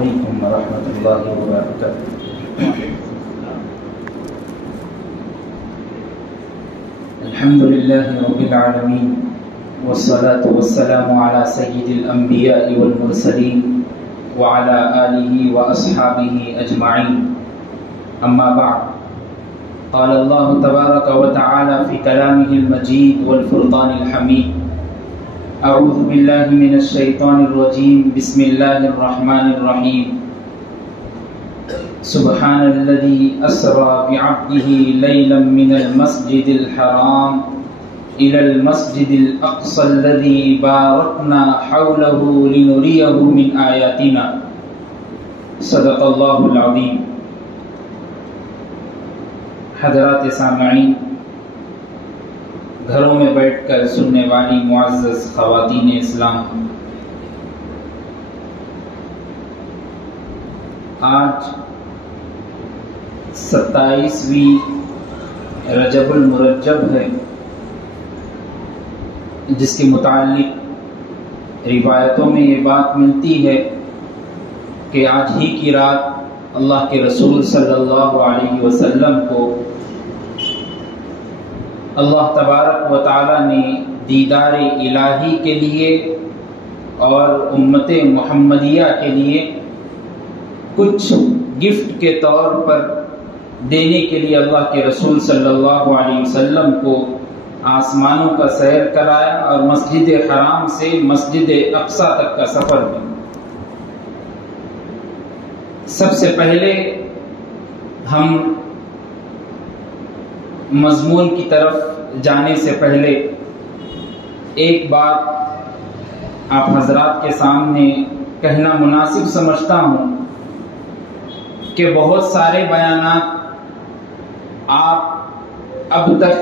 علیکم ورحمۃ اللہ وبرکاتہ۔ الحمد للہ رب العالمین والصلاة والسلام علی سید الانبیاء والمرسلین وعلی آلہ واصحابہ اجمعین، اما بعد، قال اللہ تبارک وتعالی فی کلامہ المجید والفرقان الحمید، اعوذ باللہ من الشیطان الرجیم، بسم اللہ الرحمن الرحیم، سبحان الذی اسری بعبدہ لیلا من المسجد الحرام إلى المسجد الأقصى الذي باركنا حوله لنريه من آياتنا، صدق الله العظيم۔ حضرات سامعین، گھروں میں بیٹھ کر سننے والی معزز خواتین اسلام، آج 27ویں رجب المرجب ہے، جس کے متعلق روایتوں میں یہ بات ملتی ہے کہ آج ہی کی رات اللہ کے رسول صلی اللہ علیہ وسلم کو اللہ تبارک و تعالی نے دیدار الہی کے لیے اور امت محمدیہ کے لیے کچھ گفٹ کے طور پر دینے کے لیے اللہ کے رسول صلی اللہ علیہ وسلم کو آسمانوں کا سیر کرایا اور مسجد حرام سے مسجد اقصی تک کا سفر ہے۔ سب سے پہلے ہم مضمون کی طرف جانے سے پہلے ایک بات آپ حضرات کے سامنے کہنا مناسب سمجھتا ہوں کہ بہت سارے بیانات آپ اب تک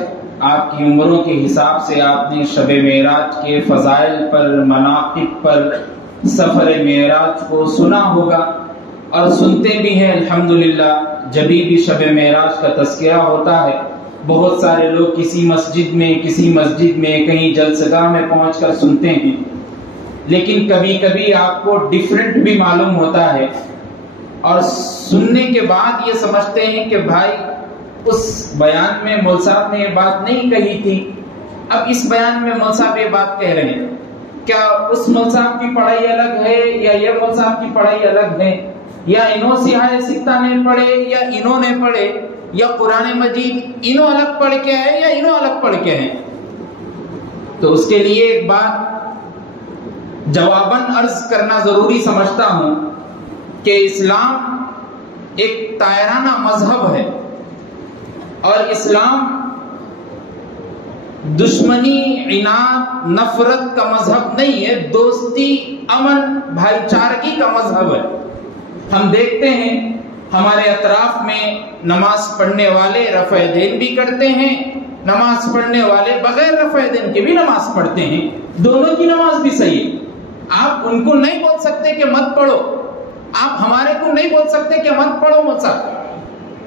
آپ کی عمروں کے حساب سے آپ نے شب معراج کے فضائل پر، مناقب پر، سفر معراج کو سنا ہوگا اور سنتے بھی ہیں الحمدللہ۔ جبھی بھی شب معراج کا تذکرہ ہوتا ہے، بہت سارے لوگ کسی مسجد میں کہیں جلسگاہ میں پہنچ کر سنتے ہیں، لیکن کبھی کبھی آپ کو ڈیفرنٹ بھی معلوم ہوتا ہے اور سننے کے بعد یہ سمجھتے ہیں کہ بھائی اس بیان میں مول صاحب نے یہ بات نہیں کہی تھی، اب اس بیان میں مول صاحب یہ بات کہہ رہے ہیں، کیا اس مول صاحب کی پڑھائی الگ ہے یا یہ مول صاحب کی پڑھائی الگ ہے، یا انہوں سیاہ سکتہ نے پڑھے یا انہوں نے پڑھے، یا قرآن مجید انہوں الگ پڑھ کے ہیں یا انہوں الگ پڑھ کے ہیں؟ تو اس کے لیے ایک بات جواباً عرض کرنا ضروری سمجھتا ہوں کہ اسلام ایک طاہرانہ مذہب ہے اور اسلام دشمنی، عناد، نفرت کا مذہب نہیں ہے، دوستی، امن، بھائی چارگی کا مذہب ہے۔ ہم دیکھتے ہیں ہمارے اطراف میں نماز پڑھنے والے رفع دین بھی کرتے ہیں، نماز پڑھنے والے بغیر رفع دین کے بھی نماز پڑھتے ہیں، دونوں کی نماز بھی صحیح ہے۔ آپ ان کو نہیں بول سکتے کہ مت پڑھو، آپ ہمارے کو نہیں بول سکتے کہ مت پڑھو مت سکتے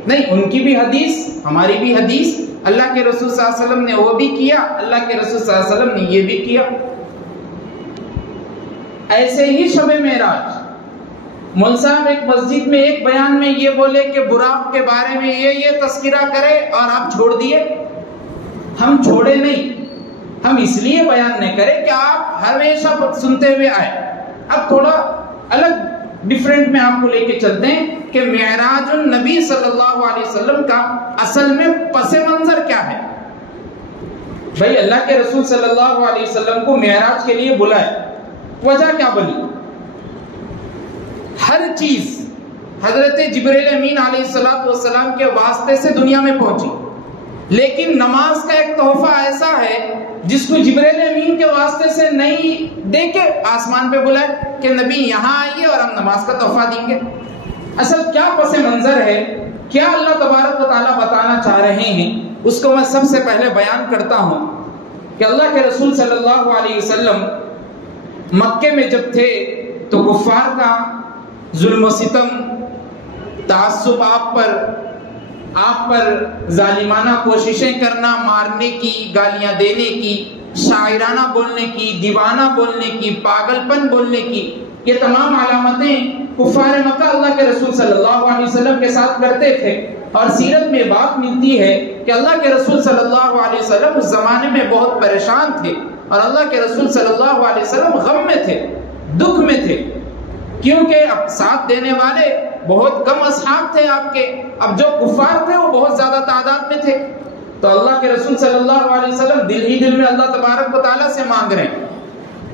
نہیں، ان کی بھی حدیث ہماری بھی حدیث، اللہ کے رسول صلی اللہ علیہ وسلم نے وہ بھی کیا، اللہ کے رسول صلی اللہ علیہ وسلم نے یہ بھی کیا۔ ایسے ہی شب معراج، مول صاحب ایک مسجد میں ایک بیان میں یہ بولے کہ براق کے بارے میں یہ تذکرہ کرے اور آپ چھوڑ دیے۔ ہم چھوڑے نہیں، ہم اس لیے بیان نہیں کرے کہ آپ ہمیشہ سنتے ہوئے آئے۔ اب تھوڑا الگ ڈیفرنٹ میں آپ کو لے کے چلتے ہیں کہ معراج النبی صلی اللہ علیہ وسلم کا اصل میں پس منظر کیا ہے۔ بھائی اللہ کے رسول صلی اللہ علیہ وسلم کو معراج کے لیے بلائے، وجہ کیا بنی؟ ہر چیز حضرت جبرائیل امین علیہ السلام کے واسطے سے دنیا میں پہنچی، لیکن نماز کا ایک تحفہ ایسا ہے جس کو جبرائیل امین کے واسطے سے نہیں دے کے آسمان پہ بلائے کہ نبی یہاں آئیے اور ہم نماز کا تحفہ دیں گے۔ اصل کیا پس منظر ہے، کیا اللہ تبارک و تعالیٰ بتانا چاہ رہے ہیں، اس کو میں سب سے پہلے بیان کرتا ہوں کہ اللہ کے رسول صلی اللہ علیہ وسلم مکے میں جب تھے تو کفار کا ظلم و ستم، تعصب آپ پر ظالمانہ کوششیں کرنا، مارنے کی، گالیاں دینے کی، شاعرانہ بولنے کی، دیوانہ بولنے کی، پاگل پن بولنے کی، یہ تمام علامتیں کفار مکہ اللہ کے رسول صلی اللہ علیہ وسلم کے ساتھ کرتے تھے، اور سیرت میں بات ملتی ہے کہ اللہ کے رسول صلی اللہ علیہ وسلم اس زمانے میں بہت پریشان تھے، اور اللہ کے رسول صلی اللہ علیہ وسلم غم میں تھے، دکھ میں تھے، کیونکہ اب ساتھ دینے والے بہت کم اصحاب تھے آپ کے، اب جو کفار تھے وہ بہت زیادہ تعداد میں تھے۔ تو اللہ کے رسول صلی اللہ علیہ وسلم دل ہی دل میں اللہ تبارک و تعالیٰ سے مانگ رہے ہیں۔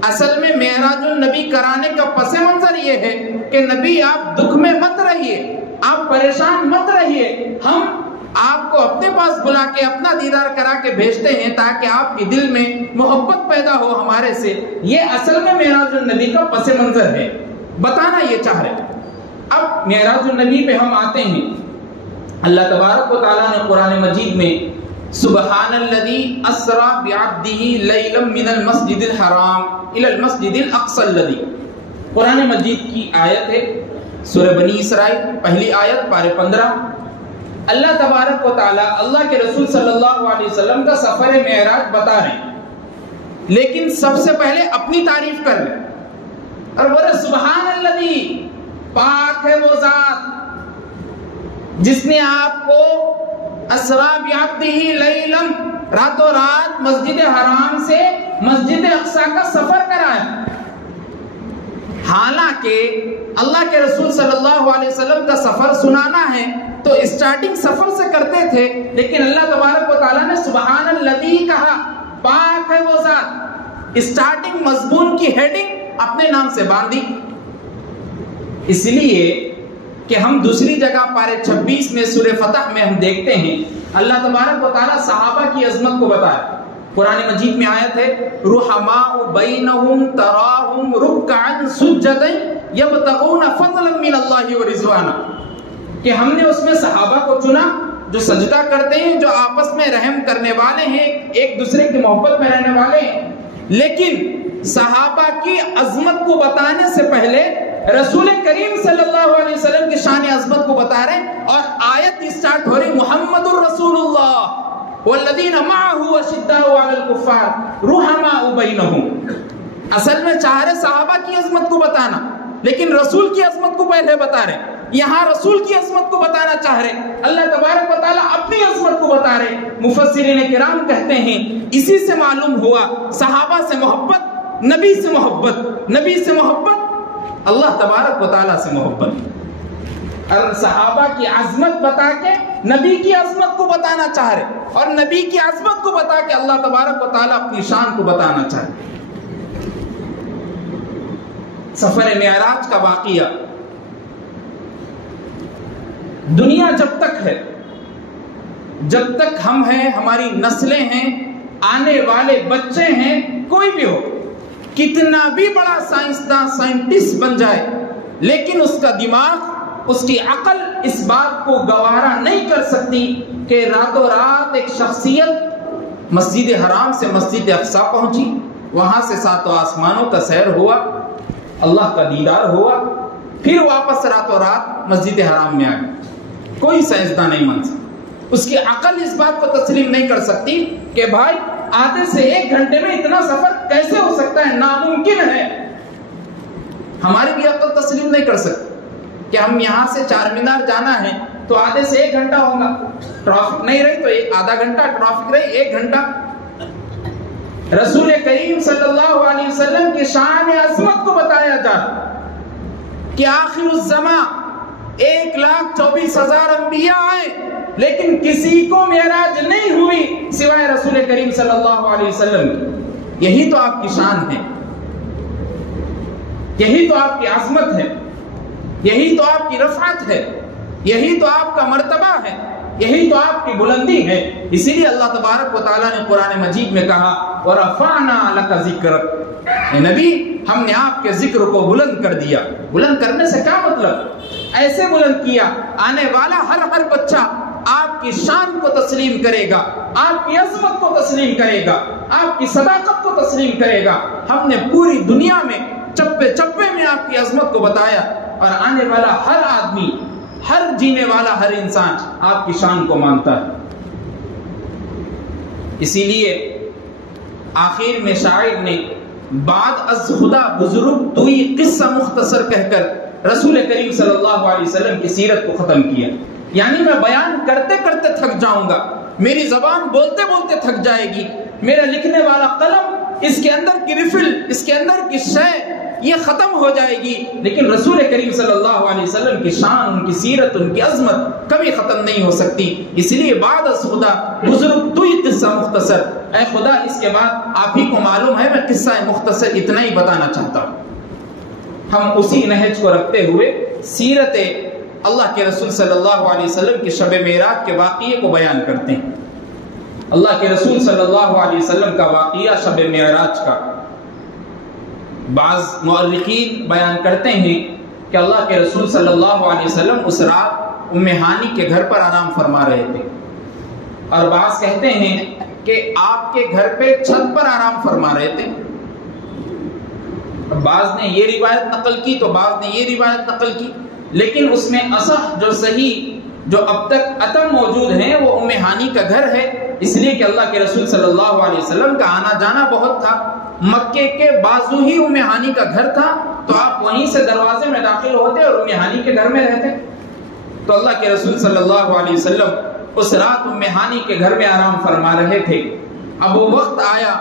اصل میں معراج النبی کرانے کا پس منظر یہ ہے کہ نبی آپ دکھ میں مت رہیے، آپ پریشان مت رہیے، ہم آپ کو اپنے پاس بلا کے اپنا دیدار کرا کے بھیجتے ہیں تاکہ آپ کے دل میں محبت پیدا ہو ہمارے سے۔ یہ اصل میں معراج النبی کا پس منظر ہے، بتانا یہ چاہ رہے۔ اب معراج النبی پہ ہم آتے ہیں۔ اللہ تبارک و تعالیٰ نے قرآن مجید میں سبحان الذی اسری بعبدہ لیلا من المسجد الحرام الی المسجد الاقصی الذی، قرآن مجید کی آیت ہے، سورہ بنی اسرائیل پہلی آیت پارے 15۔ اللہ تبارک و تعالیٰ اللہ کے رسول صلی اللہ علیہ وسلم کا سفر معراج بتا رہے ہیں، لیکن سب سے پہلے اپنی تعریف کر رہے ہیں اور بولے سبحان الذی، پاک ہے وہ ذات جس نے آپ کو اسری بعبدہ لیلا، راتوں رات مسجد حرام سے مسجد اقصی کا سفر کرایا۔ حالانکہ اللہ کے رسول صلی اللہ علیہ وسلم کا سفر سنانا ہے تو اسٹارٹنگ سفر سے کرتے تھے، لیکن اللہ تبارک و تعالیٰ نے سبحان الذی کہا، پاک ہے وہ ذات، اسٹارٹنگ مضمون کی ہیڈنگ اپنے نام سے باندھی۔ اس لیے کہ ہم دوسری جگہ پارے 26 میں سورہ فتح میں ہم دیکھتے ہیں اللہ تبارک و تعالیٰ صحابہ کی عظمت کو بتایا۔ قرآن مجید میں آیت ہے رحماء بینہم تراہم رکعا سجدا یبتغون فضلا من اللہ ورضوانا، کہ ہم نے اس میں صحابہ کو چنا جو سجدہ کرتے ہیں، جو آپس میں رحم کرنے والے ہیں، ایک دوسرے کی محبت میں رہنے والے ہیں۔ لیکن صحابہ کی عظمت کو بتانے سے پہلے رسول کریم صلی اللہ علیہ وسلم کی شان عظمت کو بتا رہے ہیں، اور آیت اسٹارٹ ہو رہی محمد الرسول اللہ والذین معہ اشداء علی الکفار رحماء بینہم۔ اصل میں چاہ رہے صحابہ کی عظمت کو بتانا، لیکن رسول کی عظمت کو پہلے بتا رہے، یہاں رسول کی عظمت کو بتانا چاہ رہے، اللہ تبارک و تعالیٰ اپنی عظمت کو بتا رہے۔ مفسرین کرام کہتے ہیں اسی سے معلوم ہوا صحابہ سے محبت، نبی سے محبت، نبی سے محبت، اللہ تبارک و تعالیٰ سے محبت۔ اور صحابہ کی عظمت بتا کے نبی کی عظمت کو بتانا چاہ رہے، اور نبی کی عظمت کو بتا کے اللہ تبارک و تعالیٰ اپنی شان کو بتانا چاہ رہے۔ سفر معراج کا واقعہ دنیا جب تک ہے، جب تک ہم ہیں، ہماری نسلیں ہیں، آنے والے بچے ہیں، کوئی بھی ہو، کتنا بھی بڑا سائنسداں سائنٹسٹ بن جائے، لیکن اس کا دماغ، اس کی عقل اس بات کو گوارا نہیں کر سکتی کہ راتوں رات ایک شخصیت مسجد حرام سے مسجد اقصی پہنچی، وہاں سے 7 آسمانوں کا سیر ہوا، اللہ کا دیدار ہوا، پھر واپس راتوں رات مسجد حرام میں آ گئی۔ کوئی سائنسداں نہیں مان سکتا، اس کی عقل اس بات کو تسلیم نہیں کر سکتی کہ بھائی آدھے سے 1 گھنٹے میں اتنا سفر کیسے ہو سکتا ہے، ناممکن ہے۔ ہماری بھی عقل تسلیم نہیں کر سکتی کہ ہم یہاں سے چار مینار جانا ہے تو آدھے سے 1 گھنٹہ ہوگا، ٹریفک نہیں رہی تو آدھا گھنٹہ، ٹریفک رہی 1 گھنٹہ۔ رسول کریم صلی اللہ علیہ وسلم کی شان عظمت کو بتایا جاتا کہ آخر الزمان 1,24,000 انبیاء آئے، لیکن کسی کو معراج نہیں ہوئی سوائے رسول کریم صلی اللہ علیہ وسلم کی۔ یہی تو آپ کی شان ہے، یہی تو آپ کی عظمت ہے، یہی تو آپ کی رفعت ہے، یہی تو آپ کا مرتبہ ہے، یہی تو آپ کی بلندی ہے۔ اسی لیے اللہ تبارک و تعالیٰ نے قرآن مجید میں کہا وَرَفَعْنَا لَكَ ذِكْرَكَ، اے نبی ہم نے آپ کے ذکر کو بلند کر دیا۔ بلند کرنے سے کیا مطلب؟ ایسے بلند کیا آنے والا ہر بچہ آپ کی شان کو تسلیم کرے گا، آپ کی عظمت کو تسلیم کرے گا، آپ کی صداقت کو تسلیم کرے گا۔ ہم نے پوری دنیا میں چپے چپے میں آپ کی عظمت کو بتایا، اور آنے والا ہر آدمی، ہر جینے والا ہر انسان آپ کی شان کو مانتا ہے۔ اسی لیے آخر میں شاعر نے بعد از خدا بزرگ توئی قصہ مختصر کہہ کر رسول کریم صلی اللہ علیہ وسلم کی سیرت کو ختم کیا. یعنی میں بیان کرتے کرتے تھک جاؤں گا، میری زبان بولتے بولتے تھک جائے گی، میرا لکھنے والا قلم، اس کے اندر کی ریفل، اس کے اندر کی شے یہ ختم ہو جائے گی، لیکن رسول کریم صلی اللہ علیہ وسلم کی شان، ان کی سیرت، ان کی عظمت کبھی ختم نہیں ہو سکتی. اس لیے بعد از خدا بزرگ تو ہی قصہ مختصر. اے خدا، اس کے بعد آپ ہی کو معلوم ہے، میں قصہ مختصر اتنا ہی بتانا چاہتا ہوں. ہم اسی نہج کو رکھتے ہوئے سیرت اللہ کے رسول صلی اللہ علیہ وسلم کی شب معراج کے واقعے کو بیان کرتے ہیں. اللہ کے رسول صلی اللہ علیہ وسلم کا واقعہ شب معراج کا بعض مؤرخین بیان کرتے ہیں کہ اللہ کے رسول صلی اللہ علیہ وسلم اس رات ام ہانی کے گھر پر آرام فرما رہے تھے، اور بعض کہتے ہیں کہ آپ کے گھر پہ چھت پر آرام فرما رہے تھے. بعض نے یہ روایت نقل کی تو بعض نے یہ روایت نقل کی، لیکن اس میں اصح جو صحیح جو اب تک اتم موجود ہیں وہ ام ہانی کا گھر ہے، اس لیے کہ اللہ کے رسول صلی اللہ علیہ وسلم کا آنا جانا بہت تھا. مکے کے بازو ہی ام ہانی کا گھر تھا، تو آپ وہیں سے دروازے میں داخل ہوتے اور ام ہانی کے گھر میں رہتے. تو اللہ کے رسول صلی اللہ علیہ وسلم اس رات ام ہانی کے گھر میں آرام فرما رہے تھے. اب وہ وقت آیا،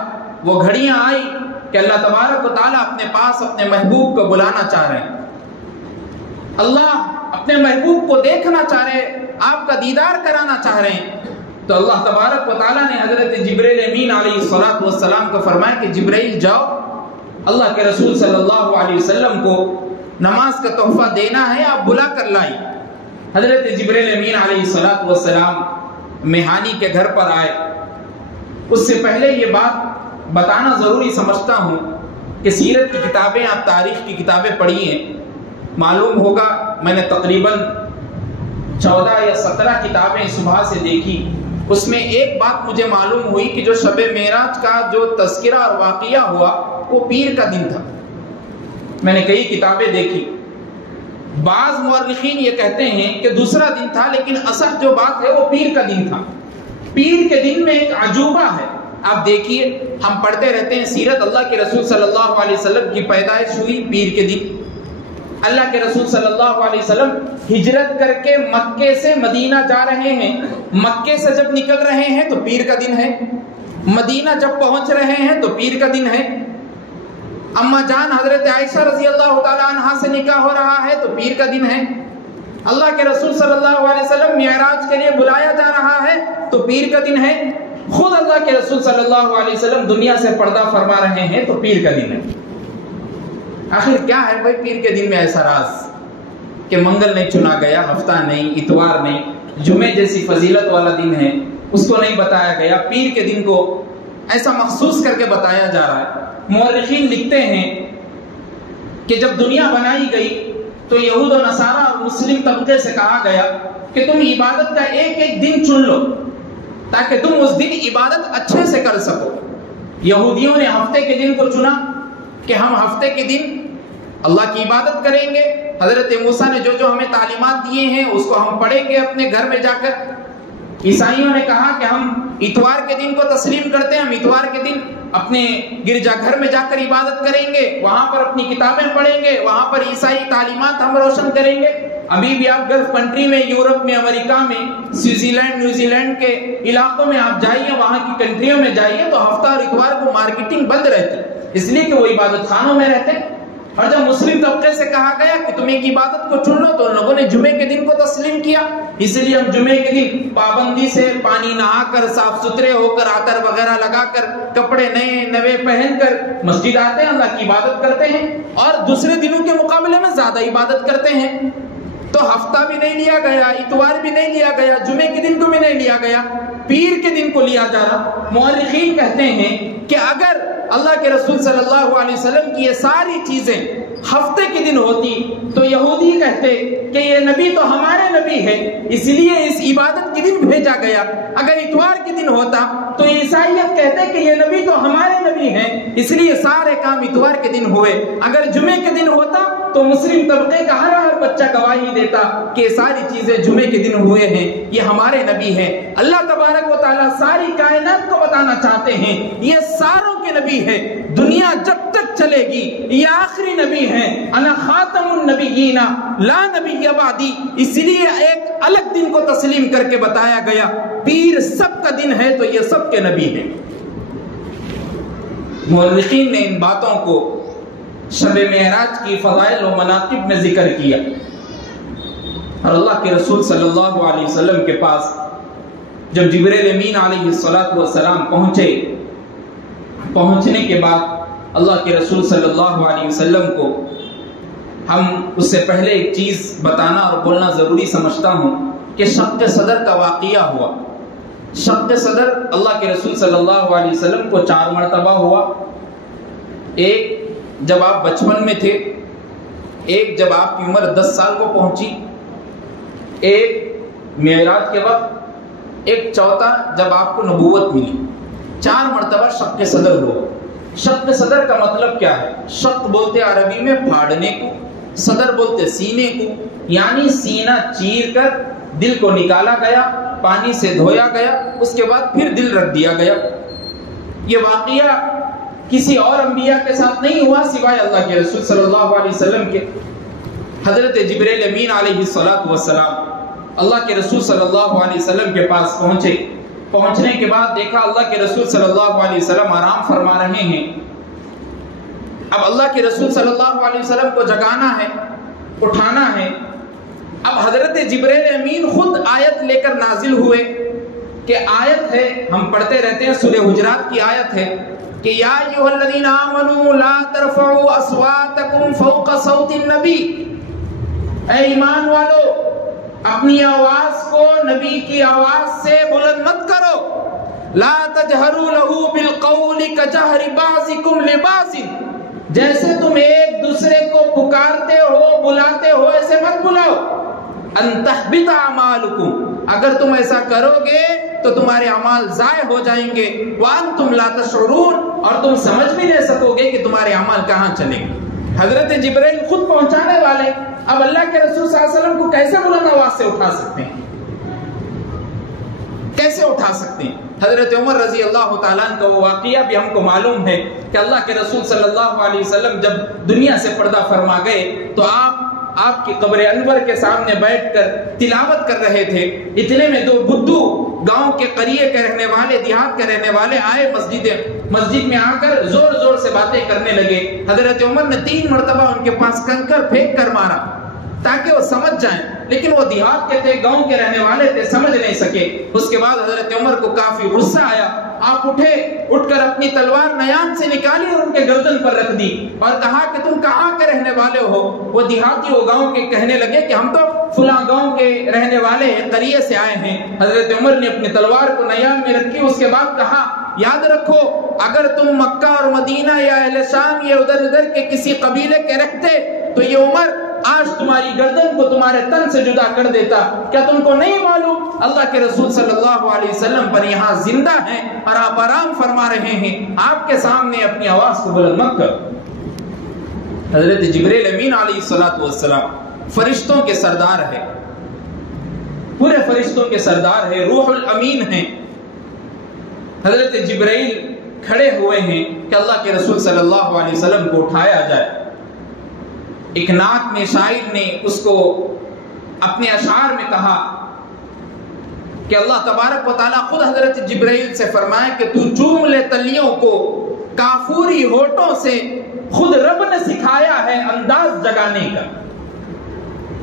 وہ گھڑیاں آئی کہ اللہ تبارک و تعالیٰ اپنے پاس اپنے محبوب کو بلانا چاہ رہے ہیں. اللہ اپنے محبوب کو دیکھنا چاہ رہے ہیں، آپ کا دیدار کرانا چاہ رہے ہیں. تو اللہ تبارک و تعالیٰ نے حضرت جبرائیل امین علیہ الصلوۃ والسلام کو فرمایا کہ جبرائیل جاؤ، اللہ کے رسول صلی اللہ علیہ وسلم کو نماز کا تحفہ دینا ہے، آپ بلا کر لائی. حضرت جبرائیل امین علیہ الصلوۃ والسلام مہانی کے گھر پر آئے. اس سے پہلے یہ بات بتانا ضروری سمجھتا ہوں کہ سیرت کی کتابیں، آپ تاریخ کی کتابیں پڑھی ہیں، معلوم ہوگا میں نے تقریباً 14 یا 17 کتابیں صبح سے دیکھی. اس میں ایک بات مجھے معلوم ہوئی کہ جو شب معراج کا جو تذکرہ اور واقعہ ہوا وہ پیر کا دن تھا. میں نے کئی کتابیں دیکھی، بعض مورخین یہ کہتے ہیں کہ دوسرا دن تھا، لیکن اصح جو بات ہے وہ پیر کا دن تھا. پیر کے دن میں ایک عجوبہ ہے. آپ دیکھیے، ہم پڑھتے رہتے ہیں سیرت، اللہ کے رسول صلی اللہ علیہ وسلم کی پیدائش ہوئی پیر کے دن. اللہ کے رسول صلی اللہ علیہ وسلم ہجرت کر کے مکے سے مدینہ جا رہے ہیں. مکے سے جب نکل رہے ہیں تو پیر کا دن ہے. مدینہ جب پہنچ رہے ہیں تو پیر کا دن ہے. اما جان حضرت عائشہ رضی اللہ تعالی عنہا سے نکاح ہو رہا ہے تو پیر کا دن ہے. اللہ کے رسول صلی اللہ علیہ وسلم معراج کے لیے بلایا جا رہا ہے تو پیر کا دن ہے. خود اللہ کے رسول صلی اللہ علیہ وسلم دنیا سے پردہ فرما رہے ہیں تو پیر کا دن ہے. آخر کیا ہے بھائی پیر کے دن میں ایسا راز کہ منگل نہیں چنا گیا، ہفتہ نہیں، اتوار نہیں، جمعے جیسی فضیلت والا دن ہے اس کو نہیں بتایا گیا، پیر کے دن کو ایسا مخصوص کر کے بتایا جا رہا ہے. مورخین لکھتے ہیں کہ جب دنیا بنائی گئی تو یہود و نصارہ اور مسلم طبقے سے کہا گیا کہ تم عبادت کا ایک ایک دن چن لو تاکہ تم اس دن عبادت اچھے سے کر سکو. یہودیوں نے ہفتے کے دن کو چنا کہ ہم ہفتے کے دن اللہ کی عبادت کریں گے. حضرت موسیٰ نے جو جو ہمیں تعلیمات دیے ہیں اس کو ہم پڑھیں گے اپنے گھر میں جا کر. عیسائیوں نے کہا کہ ہم اتوار کے دن کو تسلیم کرتے ہیں، ہم اتوار کے دن اپنے گرجا گھر میں جا کر عبادت کریں گے، وہاں پر اپنی کتابیں پڑھیں گے، وہاں پر عیسائی تعلیمات ہم روشن کریں گے. ابھی بھی آپ گلف کنٹری میں، یورپ میں، امریکہ میں، سوئٹزر لینڈ، نیوزی لینڈ کے علاقوں میں آپ جائیے، وہاں کی کنٹریوں میں جائیے تو ہفتہ اور اتوار کو مارکیٹنگ بند رہتی، اس لیے کہ وہ عبادت خانوں میں رہتے ہیں. اور جب مسلم طبقے سے کہا گیا کہ تم ایک عبادت کو چن لو تو ان لوگوں نے جمعے کے دن کو تسلیم کیا. اس لیے ہم جمعے کے دن پابندی سے پانی نہا کر، صاف ستھرے ہو کر، عطر وغیرہ لگا کر، کپڑے نئے نوے پہن کر مسجد آتے ہیں، اللہ کی عبادت کرتے ہیں اور دوسرے دنوں کے مقابلے میں زیادہ عبادت کرتے ہیں. تو ہفتہ بھی نہیں لیا گیا، اتوار بھی نہیں لیا گیا، جمعے کے دن کو بھی نہیں لیا گیا، پیر کے دن کو لیا جا رہا. مورخین کہتے ہیں کہ اگر اللہ کے رسول صلی اللہ علیہ وسلم کی یہ ساری چیزیں ہفتے کے دن ہوتی تو یہودی کہتے کہ یہ نبی تو ہمارے نبی ہے، اس لیے اس عبادت کے دن بھیجا گیا. اگر اتوار کے دن ہوتا تو عیسائیت کہتے کہ یہ نبی تو ہمارے نبی ہیں، اس لیے سارے کام اتوار کے دن ہوئے. اگر جمعے کے دن ہوتا تو مسلم طبقے کا ہر بچہ گواہی دیتا کہ یہ ساری چیزیں جمعے کے دن ہوئے ہیں، یہ ہمارے نبی ہیں. اللہ تبارک و تعالیٰ ساری کائنات کو بتانا چاہتے ہیں یہ ساروں کے نبی ہے. دنیا جب تک چلے گی. یہ آخری نبی ہیں. انا خاتم النبیین لا نبی بعدی. اس لیے ایک الگ دن کو تسلیم کر کے بتایا گیا. پیر سب کا دن ہے تو یہ سب کے نبی ہیں. مورخین نے ان باتوں کو شب معراج کی فضائل و مناقب میں ذکر کیا. اور اللہ کے رسول صلی اللہ علیہ وسلم کے پاس جب جبریل امین علیہ السلام پہنچنے کے بعد اللہ کے رسول صلی اللہ علیہ وسلم کو ہم اس سے پہلے ایک چیز بتانا اور بولنا ضروری سمجھتا ہوں کہ شق صدر کا واقعہ ہوا. شق صدر اللہ کے رسول صلی اللہ علیہ وسلم کو 4 مرتبہ ہوا. ایک جب آپ بچپن میں تھے, ایک جب آپ کی عمر 10 سال کو پہنچی, ایک معراج کے وقت, ایک چوتھا جب آپ کو نبوت ملی. 4 مرتبہ شق صدر ہو. شق صدر کا مطلب کیا ہے؟ شق بولتے عربی میں پھاڑنے کو, صدر بولتے سینے کو. یعنی سینہ چیر کر دل کو نکالا گیا, پانی سے دھویا گیا, اس کے بعد پھر دل رکھ دیا گیا. یہ واقعہ کسی اور انبیاء کے ساتھ نہیں ہوا سوائے اللہ کے رسول صلی اللہ علیہ وسلم کے. حضرت جبریل امین علیہ السلام اللہ کے رسول صلی اللہ علیہ وسلم کے پاس پہنچے. پہنچنے کے بعد دیکھا اللہ کے رسول صلی اللہ علیہ وسلم آرام فرما رہے ہیں. اب اللہ کے رسول صلی اللہ علیہ وسلم کو جگانا ہے, اٹھانا ہے. اب حضرت جبریل امین خود آیت لے کر نازل ہوئے کہ آیت ہے, ہم پڑھتے رہتے ہیں, سورہ حجرات کی آیت ہے کہ یا ایھا الذین آمنوا لا ترفعوا اصواتکم فوق صوت النبی. اے ایمان والو, اپنی آواز کو نبی کی آواز سے بلند مت کرو. لا تجہروا لہ بالقول کجہر بعضکم لبعض. جیسے تم ایک دوسرے کو پکارتے ہو, بلاتے ہو, ایسے مت بلاؤ. ان تحبط اعمالکم, اگر تم ایسا کرو گے تو تمہارے اعمال ضائع ہو جائیں گے. وانتم لا تشعرون, اور تم سمجھ بھی نہیں سکو گے کہ تمہارے اعمال کہاں چلیں گے. حضرت جبرائیل خود پہنچانے والے, اب اللہ کے رسول صلی اللہ علیہ وسلم کو کیسے بلند آواز سے اٹھا سکتے ہیں؟ کیسے اٹھا سکتے ہیں؟ حضرت عمر رضی اللہ تعالیٰ عنہ کا وہ واقعہ بھی ہم کو معلوم ہے کہ اللہ کے رسول صلی اللہ علیہ وسلم جب دنیا سے پردہ فرما گئے تو آپ کی قبر انور کے سامنے بیٹھ کر تلاوت کر رہے تھے. اتنے میں 2 بدھو گاؤں کے قریے کے رہنے والے, دیہات کے رہنے والے آئے مسجد میں آ کر زور زور سے باتیں کرنے لگے. حضرت عمر نے 3 مرتبہ ان کے پاس کنکر پھینک کر مارا تاکہ وہ سمجھ جائیں, لیکن وہ دیہات کے تھے, گاؤں کے رہنے والے تھے, سمجھ نہیں سکے. اس کے بعد حضرت عمر کو کافی غصہ آیا. آپ اٹھے, اٹھ کر اپنی تلوار نیام سے نکالی اور ان کے گردن پر رکھ دی اور کہا کہ تم کہاں کے رہنے والے ہو؟ وہ دیہاتی وہ گاؤں کے کہنے لگے کہ ہم تو فلاں گاؤں کے رہنے والے ہیں, قریے سے آئے ہیں. حضرت عمر نے اپنی تلوار کو نیام میں رکھی. اس کے بعد کہا یاد رکھو, اگر تم مکہ اور مدینہ یا اہل شام یا ادھر کے کسی قبیلے کے رہتے تو یہ عمر آج تمہاری گردن کو تمہارے تن سے جدا کر دیتا. کیا تم کو نہیں معلوم اللہ کے رسول صلی اللہ علیہ وسلم پر یہاں زندہ ہیں اور آپ آرام فرما رہے ہیں, آپ کے سامنے اپنی آواز کو بلند مت کرو. حضرت جبریل امین علیہ السلام فرشتوں کے سردار ہے, پورے فرشتوں کے سردار ہے, روح الامین ہیں. حضرت جبرائیل کھڑے ہوئے ہیں کہ اللہ کے رسول صلی اللہ علیہ وسلم کو اٹھایا جائے. ایک نعت میں شاعر نے اس کو اپنے اشعار میں کہا کہ اللہ تبارک و تعالیٰ خود حضرت جبرائیل سے فرمائے کہ تو چوم لے تلیوں کو کافوری ہونٹوں سے, خود رب نے سکھایا ہے انداز جگانے کا.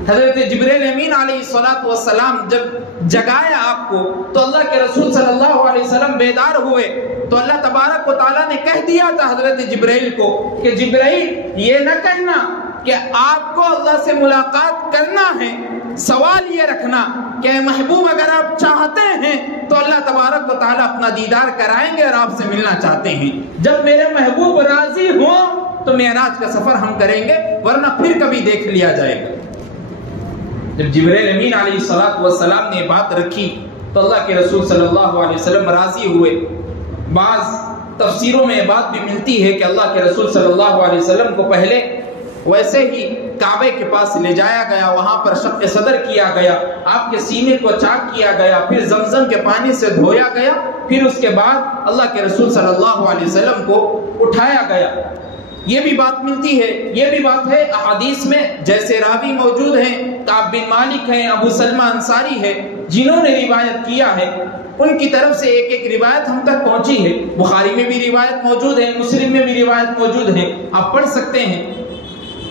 حضرت جبریل امین علیہ السلام جب جگایا آپ کو تو اللہ کے رسول صلی اللہ علیہ وسلم بیدار ہوئے تو اللہ تبارک و تعالیٰ نے کہہ دیا تھا حضرت جبرائیل کو کہ جبرائیل یہ نہ کہنا کہ آپ کو اللہ سے ملاقات کرنا ہے, سوال یہ رکھنا کہ محبوب اگر آپ چاہتے ہیں تو اللہ تبارک و تعالیٰ اپنا دیدار کرائیں گے اور آپ سے ملنا چاہتے ہیں. جب میرے محبوب راضی ہوں تو معراج کا سفر ہم کریں گے, ورنہ پھر کبھی دیکھ لیا جائے گا. جب جبریل امین علیہ السلام نے بات رکھی تو اللہ کے رسول صلی اللہ علیہ وسلم راضی ہوئے. بعض تفسیروں میں یہ بات بھی ملتی ہے کہ اللہ کے رسول صلی اللہ علیہ وسلم کو پہلے ویسے ہی کعبے کے پاس لے جایا گیا, وہاں پر شق صدر کیا گیا, آپ کے سینے کو چاک کیا گیا, پھر زمزم کے پانی سے دھویا گیا, پھر اس کے بعد اللہ کے رسول صلی اللہ علیہ وسلم کو اٹھایا گیا. یہ بھی بات ملتی ہے، یہ بھی بات ہے احادیث میں، جیسے راوی موجود ہیں، کعب بن مالک ہیں، ابو سلمہ انصاری ہے، جنہوں نے روایت کیا ہے، ان کی طرف سے ایک ایک روایت ہم تک پہنچی ہے۔ بخاری میں بھی روایت موجود ہے، مسلم میں بھی روایت موجود ہے، آپ پڑھ سکتے ہیں۔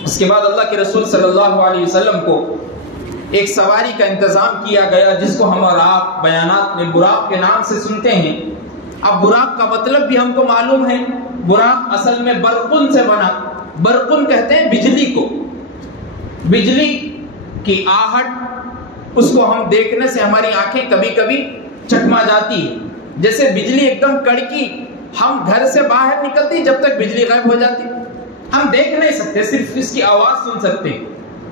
اس کے بعد اللہ کے رسول صلی اللہ علیہ وسلم کو ایک سواری کا انتظام کیا گیا، جس کو ہم اور آپ بیانات میں براق کے نام سے سنتے ہیں۔ اب براق کا مطلب بھی ہم کو معلوم ہے، براق اصل میں برقن سے بنا، برقن کہتے ہیں بجلی کو، بجلی کی آہٹ، اس کو ہم دیکھنے سے ہماری آنکھیں کبھی کبھی چکما جاتی ہے، جیسے بجلی ایک دم کڑکی، ہم گھر سے باہر نکلتی جب تک بجلی غائب ہو جاتی، ہم دیکھ نہیں سکتے، صرف اس کی آواز سن سکتے ہیں،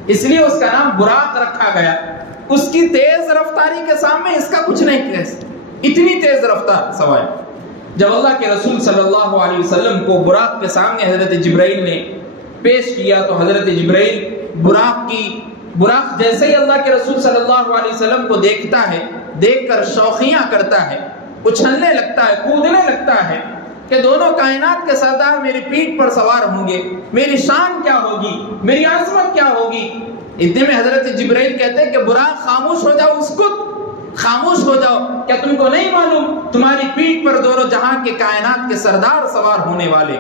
اس لیے اس کا نام براق رکھا گیا۔ اس کی تیز رفتاری کے سامنے اس کا کچھ نہیں کہہ سکتے، اتنی تیز رفتار سواری۔ جب اللہ کے رسول صلی اللہ علیہ وسلم کو براق کے سامنے حضرت جبرائیل نے پیش کیا تو حضرت جبرائیل براق جیسے ہی اللہ کے رسول صلی اللہ علیہ وسلم کو دیکھتا ہے، دیکھ کر شوخیاں کرتا ہے، اچھلنے لگتا ہے، کودنے لگتا ہے کہ دونوں کائنات کے سردار میری پیٹھ پر سوار ہوں گے، میری شان کیا ہوگی، میری عظمت کیا ہوگی۔ اتنے میں حضرت جبرائیل کہتے ہیں کہ براق خاموش ہو جاؤ، اسکت، خاموش ہو جاؤ، کیا تم کو نہیں معلوم تمہاری پیٹھ پر دونوں جہاں کے کائنات کے سردار سوار ہونے والے۔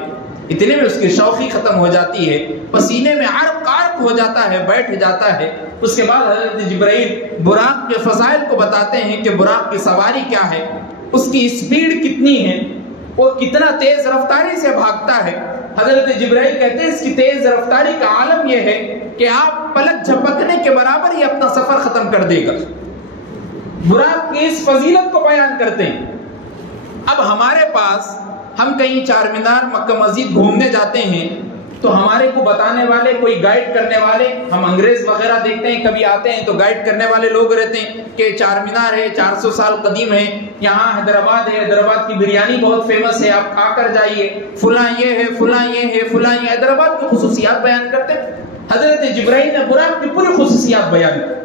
اتنے میں اس کی شوخی ختم ہو جاتی ہے، پسینے میں عرق ہو جاتا ہے، بیٹھ جاتا ہے۔ اس کے بعد حضرت جبرائیل براق کے فضائل کو بتاتے ہیں کہ براق کی سواری کیا ہے، اس کی سپیڈ کتنی ہے، وہ کتنا تیز رفتاری سے بھاگتا ہے۔ حضرت جبرائیل کہتے ہیں اس کی تیز رفتاری کا عالم یہ ہے کہ آپ پلک جھپکنے کے برابر ہی اپنا سفر ختم کر دے گا۔ براق کی اس فضیلت کو بیان کرتے ہیں۔ اب ہمارے پاس ہم کہیں چار مینار مکہ مسجد گھومنے جاتے ہیں تو ہمارے کو بتانے والے، کوئی گائیڈ کرنے والے، ہم انگریز وغیرہ دیکھتے ہیں، کبھی آتے ہیں تو گائیڈ کرنے والے لوگ رہتے ہیں کہ چار مینار ہے، 400 سال قدیم ہے، یہاں حیدرآباد ہے، حیدرآباد کی بریانی بہت فیمس ہے، آپ کھا کر جائیے، فلاں یہ ہے، فلاں یہ ہے، فلاں یہ، حیدرآباد کی خصوصیات بیان کرتے ہیں۔ حضرت جبرائیل نے براق کی پوری خصوصیات بیان کی۔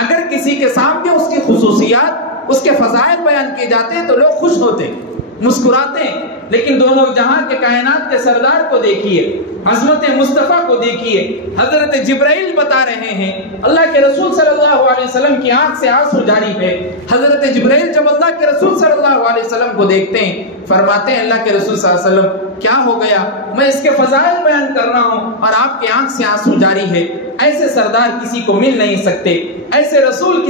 اگر کسی کے سامنے اس کی خصوصیات، اس کے فضائل بیان کیے جاتے ہیں تو لوگ خوش ہوتے ہیں، مسکراتے ہیں، لیکن دونوں جہاں کے کائنات کے سردار کو دیکھیے، عظمت مصطفیٰ کو دیکھیے۔ حضرت جبرائیل بتا رہے ہیں، اللہ کے رسول صلی اللہ علیہ وسلم کی آنکھ سے آنسو جاری ہے۔ حضرت جبرائیل جب اللہ کے رسول صلی اللہ علیہ وسلم کو دیکھتے ہیں، فرماتے ہیں اللہ کے رسول صلی اللہ علیہ وسلم کیا ہو گیا، میں اس کے فضائل بیان کر رہا ہوں اور آپ کے آنکھ سے آنسو جاری ہے۔ ایسے سردار کسی کو مل نہیں سکتے، ایسے رسول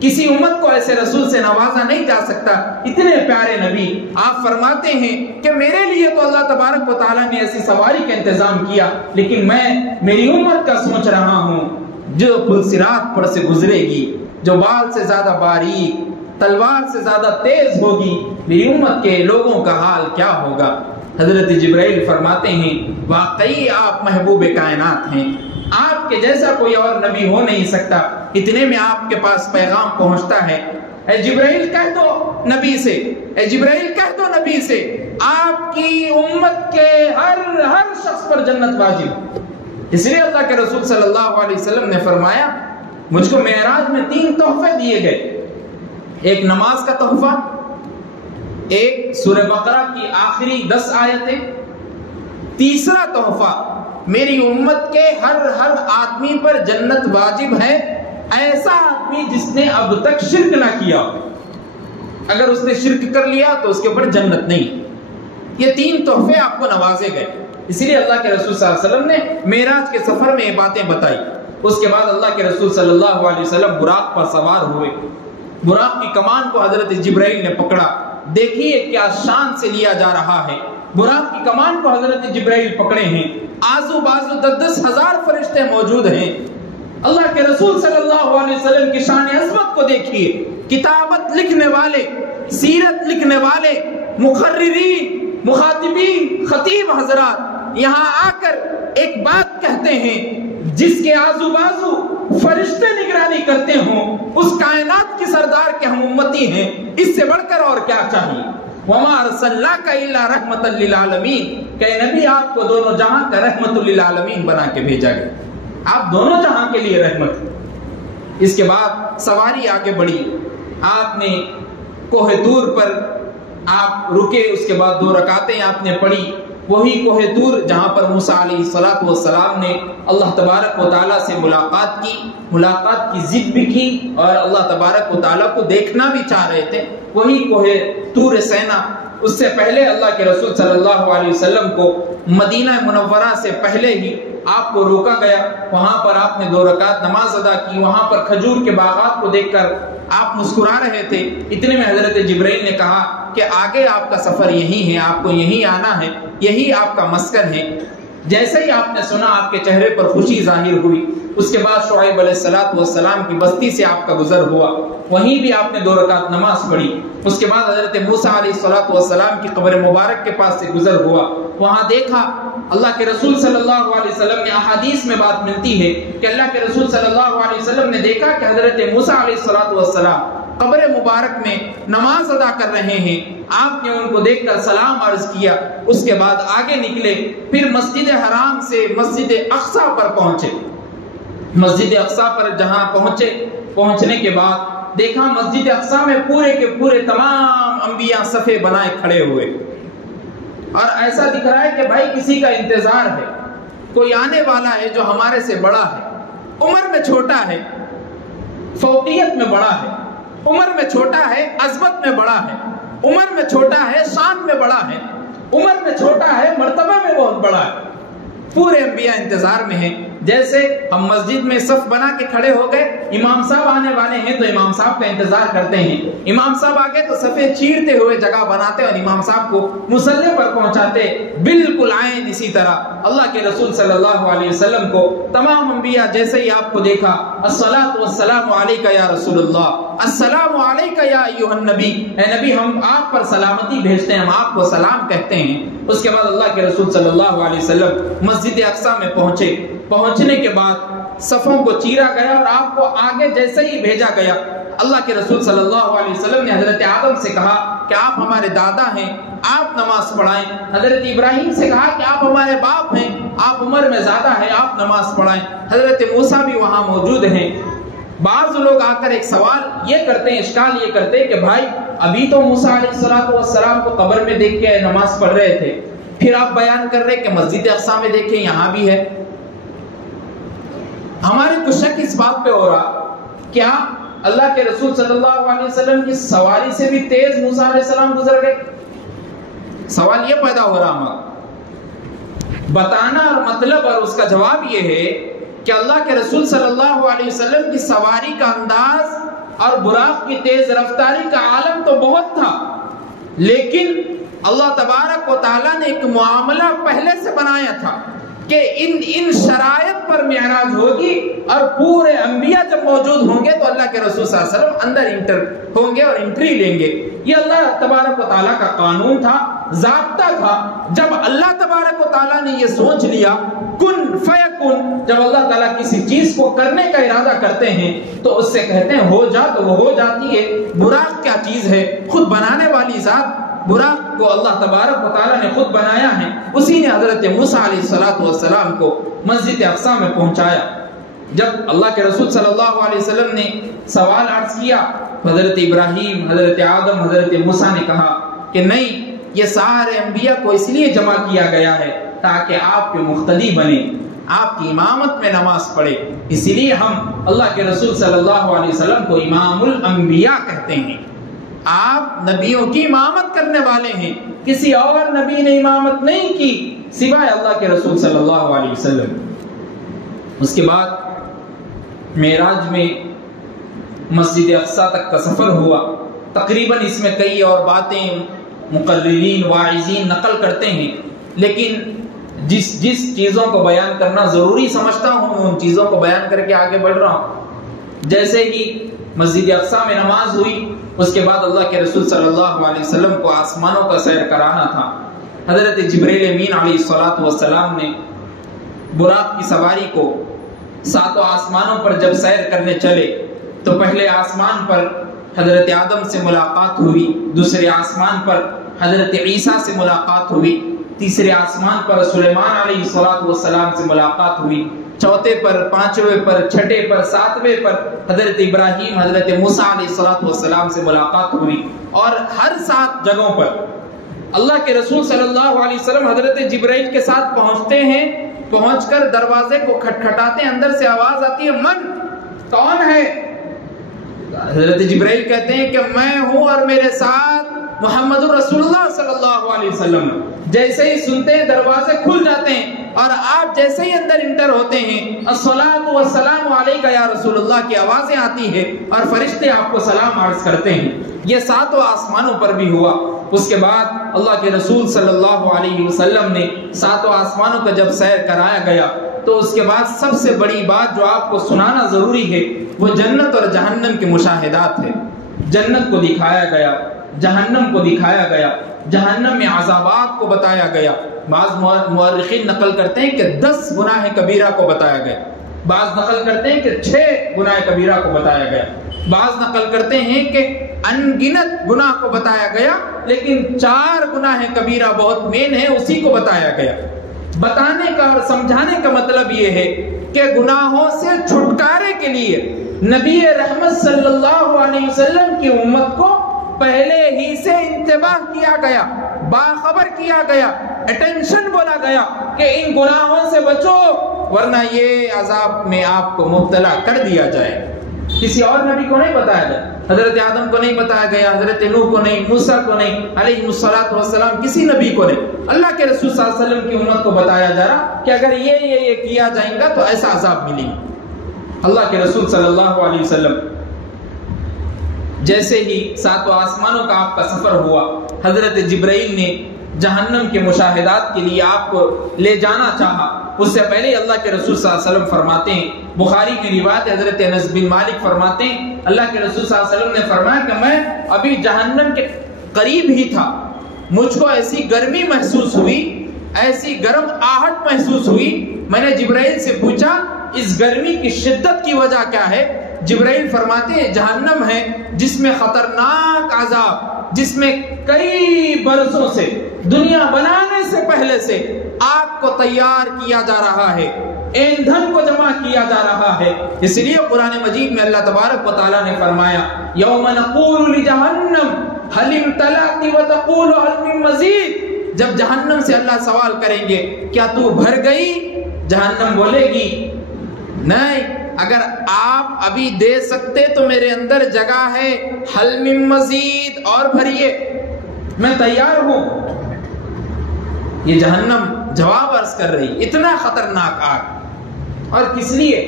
کسی امت کو ایسے رسول سے نوازا نہیں جا سکتا۔ اتنے پیارے نبی، آپ فرماتے ہیں کہ میرے لیے تو اللہ تبارک و تعالیٰ نے ایسی سواری کا انتظام کیا، لیکن میں میری امت کا سوچ رہا ہوں، جو پل صراط پر سے گزرے گی، جو بال سے زیادہ باریک، تلوار سے زیادہ تیز ہوگی، میری امت کے لوگوں کا حال کیا ہوگا۔ حضرت جبرائیل فرماتے ہیں واقعی آپ محبوب کائنات ہیں، آپ کے جیسا کوئی اور نبی ہو نہیں سکتا۔ اتنے میں آپ کے پاس پیغام پہنچتا ہے، اے جبرائیل کہہ دو نبی سے، اے جبرائیل کہہ دو نبی سے، آپ کی امت کے ہر شخص پر جنت واجب۔ اس لیے اللہ کے رسول صلی اللہ علیہ وسلم نے فرمایا مجھ کو معراج میں 3 تحفے دیے گئے، ایک نماز کا تحفہ، ایک سورہ بقرہ کی آخری 10 آیتیں، تیسرا تحفہ میری امت کے ہر آدمی پر جنت واجب ہے، ایسا آدمی جس نے اب تک شرک نہ کیا، اگر اس نے شرک کر لیا تو اس کے اوپر جنت نہیں۔ یہ 3 تحفے آپ کو نوازے گئے، اسی لیے اللہ کے رسول صلی اللہ علیہ وسلم نے معراج کے سفر میں یہ باتیں بتائی۔ اس کے بعد اللہ کے رسول صلی اللہ علیہ وسلم براق پر سوار ہوئے، براق کی کمان کو حضرت جبرائیل نے پکڑا، دیکھیے کیا شان سے لیا جا رہا ہے۔ براق کی کمان کو حضرت جبرائیل پکڑے ہیں، آزو بازو 10,000 فرشتے موجود ہیں۔ اللہ کے رسول صلی اللہ علیہ وسلم کی شان عظمت کو دیکھیے، کتابت لکھنے والے، سیرت لکھنے والے، مقررین، مخاطبین، خطیب حضرات یہاں آ کر ایک بات کہتے ہیں، جس کے آزو بازو فرشتے نگرانی کرتے ہوں، اس کائنات کی سردار کے ہم امتی ہیں، اس سے بڑھ کر اور کیا چاہیے۔ وَمَا أَرْسَلْنَاكَ إِلَّا رَحْمَةً لِّلْعَالَمِينَ، کہ نبی آپ کو دونوں جہاں کا رحمت للعالمین بنا کے بھیجا گیا، آپ دونوں جہاں کے لیے رحمت۔ اس کے بعد سواری آگے بڑھی، آپ نے کوہ طور پر آپ رکے، اس کے بعد 2 رکعتیں آپ نے پڑھی، وہی کوہ طور جہاں پر موسیٰ علیہ السلام نے اللہ تبارک و تعالیٰ سے ملاقات کی ضد بھی کی اور اللہ تبارک و تعالیٰ کو دیکھنا بھی چاہ رہے تھے، وہی کوہ طور سینا۔ اس سے پہلے اللہ کے رسول صلی اللہ علیہ وسلم کو مدینہ منورہ سے پہلے ہی آپ کو روکا گیا، وہاں پر آپ نے 2 رکعت نماز ادا کی، وہاں پر کھجور کے باغات کو دیکھ کر آپ مسکرا رہے تھے۔ اتنے میں حضرت جبرائیل نے کہا کہ آگے آپ کا سفر یہی ہے، آپ کو یہی آنا ہے، یہی آپ کا مسکن ہے۔ جیسے ہی آپ نے سنا آپ کے چہرے پر خوشی ظاہر ہوئی۔ اس کے بعد شعیب علیہ السلام کی بستی سے آپ کا گزر ہوا، وہیں بھی آپ نے 2 رکعت نماز پڑھی۔ اس کے بعد حضرت موسیٰ علیہ السلام کی قبر مبارک کے پاس سے گزر ہوا، وہاں دیکھا اللہ کے رسول صلی اللہ علیہ وسلم کی احادیث میں بات ملتی ہے کہ اللہ کے رسول صلی اللہ علیہ وسلم نے دیکھا کہ حضرت موسیٰ علیہ السلام قبر مبارک میں نماز ادا کر رہے ہیں۔ آپ نے ان کو دیکھ کر سلام عرض کیا، اس کے بعد آگے نکلے، پھر مسجد حرام سے مسجد اقصیٰ پر پہنچے۔ مسجد اقصیٰ پر جہاں پہنچنے کے بعد دیکھا مسجد اقصیٰ میں پورے کے پورے تمام انبیاء صفے بنائے کھڑے ہوئے، اور ایسا دکھ رہا ہے کہ بھائی کسی کا انتظار ہے، کوئی آنے والا ہے جو ہمارے سے بڑا ہے، عمر میں چھوٹا ہے، فوقیت میں بڑا ہے، عمر میں چھوٹا ہے، عظمت میں بڑا ہے، عمر میں چھوٹا ہے، شان میں بڑا ہے، عمر میں چھوٹا ہے، مرتبہ میں بہت بڑا ہے۔ پورے انبیاء انتظار میں ہیں۔ جیسے ہم مسجد میں صف بنا کے کھڑے ہو گئے، امام صاحب آنے والے ہیں تو امام صاحب کا انتظار کرتے ہیں، امام صاحب آگے تو صفیں چیرتے ہوئے جگہ بناتے اور امام صاحب کو مصلی پر پہنچاتے، بالکل عین اسی طرح اللہ کے رسول صلی اللہ علیہ وسلم کو تمام انبیاء جیسے ہی آپ کو دیکھا، الصلاۃ والسلام علیک یا رسول اللہ، السلام علیک یا ایھا النبی، اے نبی ہم آپ پر سلامتی بھیجتے ہیں، ہم آپ کو سلام کہتے ہیں۔ اس کے بعد اللہ کے رسول صلی اللہ علیہ وسلم مسجد اقصیٰ میں پہنچنے کے بعد صفوں کو چیرا گیا اور آپ کو آگے جیسے ہی بھیجا گیا، اللہ کے رسول صلی اللہ علیہ وسلم نے حضرت آدم سے کہا کہ آپ ہمارے دادا ہیں، آپ نماز پڑھائیں۔ حضرت ابراہیم سے کہا کہ آپ ہمارے باپ ہیں، آپ عمر میں زیادہ ہیں، آپ نماز پڑھائیں۔ حضرت موسیٰ بھی وہاں موجود ہیں۔ بعض لوگ آ کر ایک سوال یہ کرتے ہیں، اشکال یہ کرتے ہیں کہ بھائی ابھی تو موسیٰ علیہ السلام کو قبر میں دیکھ کے نماز پڑھ رہے تھے، پھر آپ بیان کر رہے کہ مسجد اقصیٰ میں دیکھیں یہاں بھی ہے۔ ہمارے کو شک اس بات پہ ہو رہا، کیا اللہ کے رسول صلی اللہ علیہ وسلم کی سواری سے بھی تیز موسیٰ علیہ السلام گزر گئے؟ سوال یہ پیدا ہو رہا ہمارا بتانا اور مطلب، اور اس کا جواب یہ ہے کہ اللہ کے رسول صلی اللہ علیہ وسلم کی سواری کا انداز اور براق کی تیز رفتاری کا عالم تو بہت تھا، لیکن اللہ تبارک و تعالیٰ نے ایک معاملہ پہلے سے بنایا تھا کہ ان شرائط پر معراج ہوگی اور پورے انبیاء جب موجود ہوں گے تو اللہ کے رسول صلی اللہ علیہ وسلم اندر انٹر ہوں گے اور انٹری لیں گے۔ یہ اللہ تبارک و تعالیٰ کا قانون تھا، ضابطہ تھا۔ جب اللہ تبارک و تعالیٰ نے یہ سوچ لیا کن فیکن، جب اللہ تعالیٰ کسی چیز کو کرنے کا ارادہ کرتے ہیں تو اس سے کہتے ہیں ہو جا، تو وہ ہو جاتی ہے۔ براق کیا چیز ہے؟ خود بنانے والی ذات، براق کو اللہ تبارک و تعالیٰ نے خود بنایا ہے، اسی نے حضرت موسیٰ علیہ السلام کو مسجد اقصیٰ میں پہنچایا۔ جب اللہ کے رسول صلی اللہ علیہ وسلم نے سوال عرض کیا، حضرت ابراہیم، حضرت آدم، حضرت موسیٰ نے کہا کہ نہیں، یہ سارے انبیاء کو اس لیے جمع کیا گیا ہے تاکہ آپ کے مقتدی بنے، آپ کی امامت میں نماز پڑھے، اسی لیے ہم اللہ کے رسول صلی اللہ علیہ وسلم کو امام الانبیاء کہتے ہیں۔ آپ نبیوں کی امامت کرنے والے ہیں، کسی اور نبی نے امامت نہیں کی سوائے اللہ کے رسول صلی اللہ علیہ وسلم۔ اس کے بعد معراج میں مسجد اقصیٰ تک کا سفر ہوا۔ تقریباً اس میں کئی اور باتیں مقررین واعظین نقل کرتے ہیں، لیکن جس چیزوں کو بیان کرنا ضروری سمجھتا ہوں ان چیزوں کو بیان کر کے آگے بڑھ رہا ہوں۔ جیسے ہی مسجد اقصیٰ میں نماز ہوئی، اس کے بعد اللہ کے رسول صلی اللہ علیہ وسلم کو آسمانوں کا سیر کرانا تھا۔ حضرت جبرائیل امین علیہ السلام نے براق کی سواری کو 7 آسمانوں پر جب سیر کرنے چلے تو پہلے آسمان پر حضرت آدم سے ملاقات ہوئی، دوسرے آسمان پر حضرت عیسیٰ سے ملاقات ہوئی، تیسرے آسمان پر سلیمان علیہ السلام سے ملاقات ہوئی، چوتھے پر، پانچویں پر، چھٹے پر، ساتویں پر حضرت ابراہیم، حضرت موسیٰ علیہ السلام سے ملاقات ہوئی، اور ہر 7 جگہوں پر اللہ کے رسول صلی اللہ علیہ وسلم حضرت جبرائیل کے ساتھ پہنچتے ہیں، پہنچ کر دروازے کو کھٹکھٹاتے ہیں، اندر سے آواز آتی ہے، من؟ کون ہے؟ حضرت جبرائیل کہتے ہیں کہ میں ہوں اور میرے ساتھ محمد رسول اللہ صلی اللہ علیہ وسلم۔ جیسے ہی سنتے ہیں دروازے کھل جاتے ہیں اور آپ جیسے ہی اندر انٹر ہوتے ہیں، الصلاۃ والسلام علیکہ یا رسول اللہ کی آوازیں آتی ہیں اور فرشتے آپ کو سلام عرض کرتے ہیں۔ یہ ساتوں آسمانوں پر بھی ہوا۔ اس کے بعد اللہ کے رسول صلی اللہ علیہ وسلم نے ساتوں آسمانوں کا جب سیر کرایا گیا تو اس کے بعد سب سے بڑی بات جو آپ کو سنانا ضروری ہے وہ جنت اور جہنم کے مشاہدات ہے۔ جنت کو دکھایا گیا، جہنم کو دکھایا گیا، جہنم میں عذابات کو بتایا گیا۔ بعض مورخین نقل کرتے ہیں کہ 10 گناہ کبیرہ کو بتایا گیا، بعض نقل کرتے ہیں کہ 6 گناہ کبیرہ کو بتایا گیا، بعض نقل کرتے ہیں کہ انگنت گناہ کو بتایا گیا، لیکن 4 گناہ کبیرہ بہت مین ہے، اسی کو بتایا گیا۔ بتانے کا اور سمجھانے کا مطلب یہ ہے کہ گناہوں سے چھٹکارے کے لیے نبی رحمت صلی اللہ علیہ وسلم کی امت کو پہلے ہی سے انتباہ کیا گیا، باخبر کیا گیا، اٹینشن بولا گیا کہ ان گناہوں سے بچو ورنہ یہ عذاب میں آپ کو مبتلا کر دیا جائے۔ کسی اور نبی کو نہیں بتایا گیا، حضرت آدم کو نہیں بتایا گیا، حضرت نوح کو نہیں، موسیٰ کو نہیں علیہ الصلوۃ والسلام، کسی نبی کو نہیں۔ اللہ کے رسول صلی اللہ علیہ وسلم کی امت کو بتایا جا رہا کہ اگر یہ کیا جائے گا تو ایسا عذاب ملے گا۔ اللہ کے رسول صلی اللہ علیہ وسلم جیسے ہی ساتوں آسمانوں کا آپ کا سفر ہوا، حضرت جبرائیل نے جہنم کے مشاہدات کے لیے آپ کو لے جانا چاہا۔ اس سے پہلے اللہ کے رسول صلی اللہ علیہ وسلم فرماتے ہیں، بخاری کی روایت حضرت انس بن مالک فرماتے ہیں، اللہ کے رسول صلی اللہ علیہ وسلم نے فرمایا کہ میں ابھی جہنم کے قریب ہی تھا، مجھ کو ایسی گرمی محسوس ہوئی، ایسی گرم آہٹ محسوس ہوئی، میں نے جبرائیل سے پوچھا اس گرمی کی شدت کی وجہ کیا ہے؟ جبرائیل فرماتے ہیں جہنم ہے جس میں خطرناک عذاب، جس میں کئی برسوں سے دنیا بنانے سے پہلے سے آگ کو تیار کیا جا رہا ہے، ایندھن کو جمع کیا جا رہا ہے۔ اس لیے قرآن مجید میں اللہ تبارک و تعالیٰ نے فرمایا یوم نقول لجہنم هل امتلأت وتقول هل من مزید، جب جہنم سے اللہ سوال کریں گے کیا تو بھر گئی؟ جہنم بولے گی نہیں، اگر آپ ابھی دے سکتے تو میرے اندر جگہ ہے، حل من مزید، اور بھریے، میں تیار ہوں۔ یہ جہنم جواب عرض کر رہی، اتنا خطرناک آگ۔ اور کس لیے؟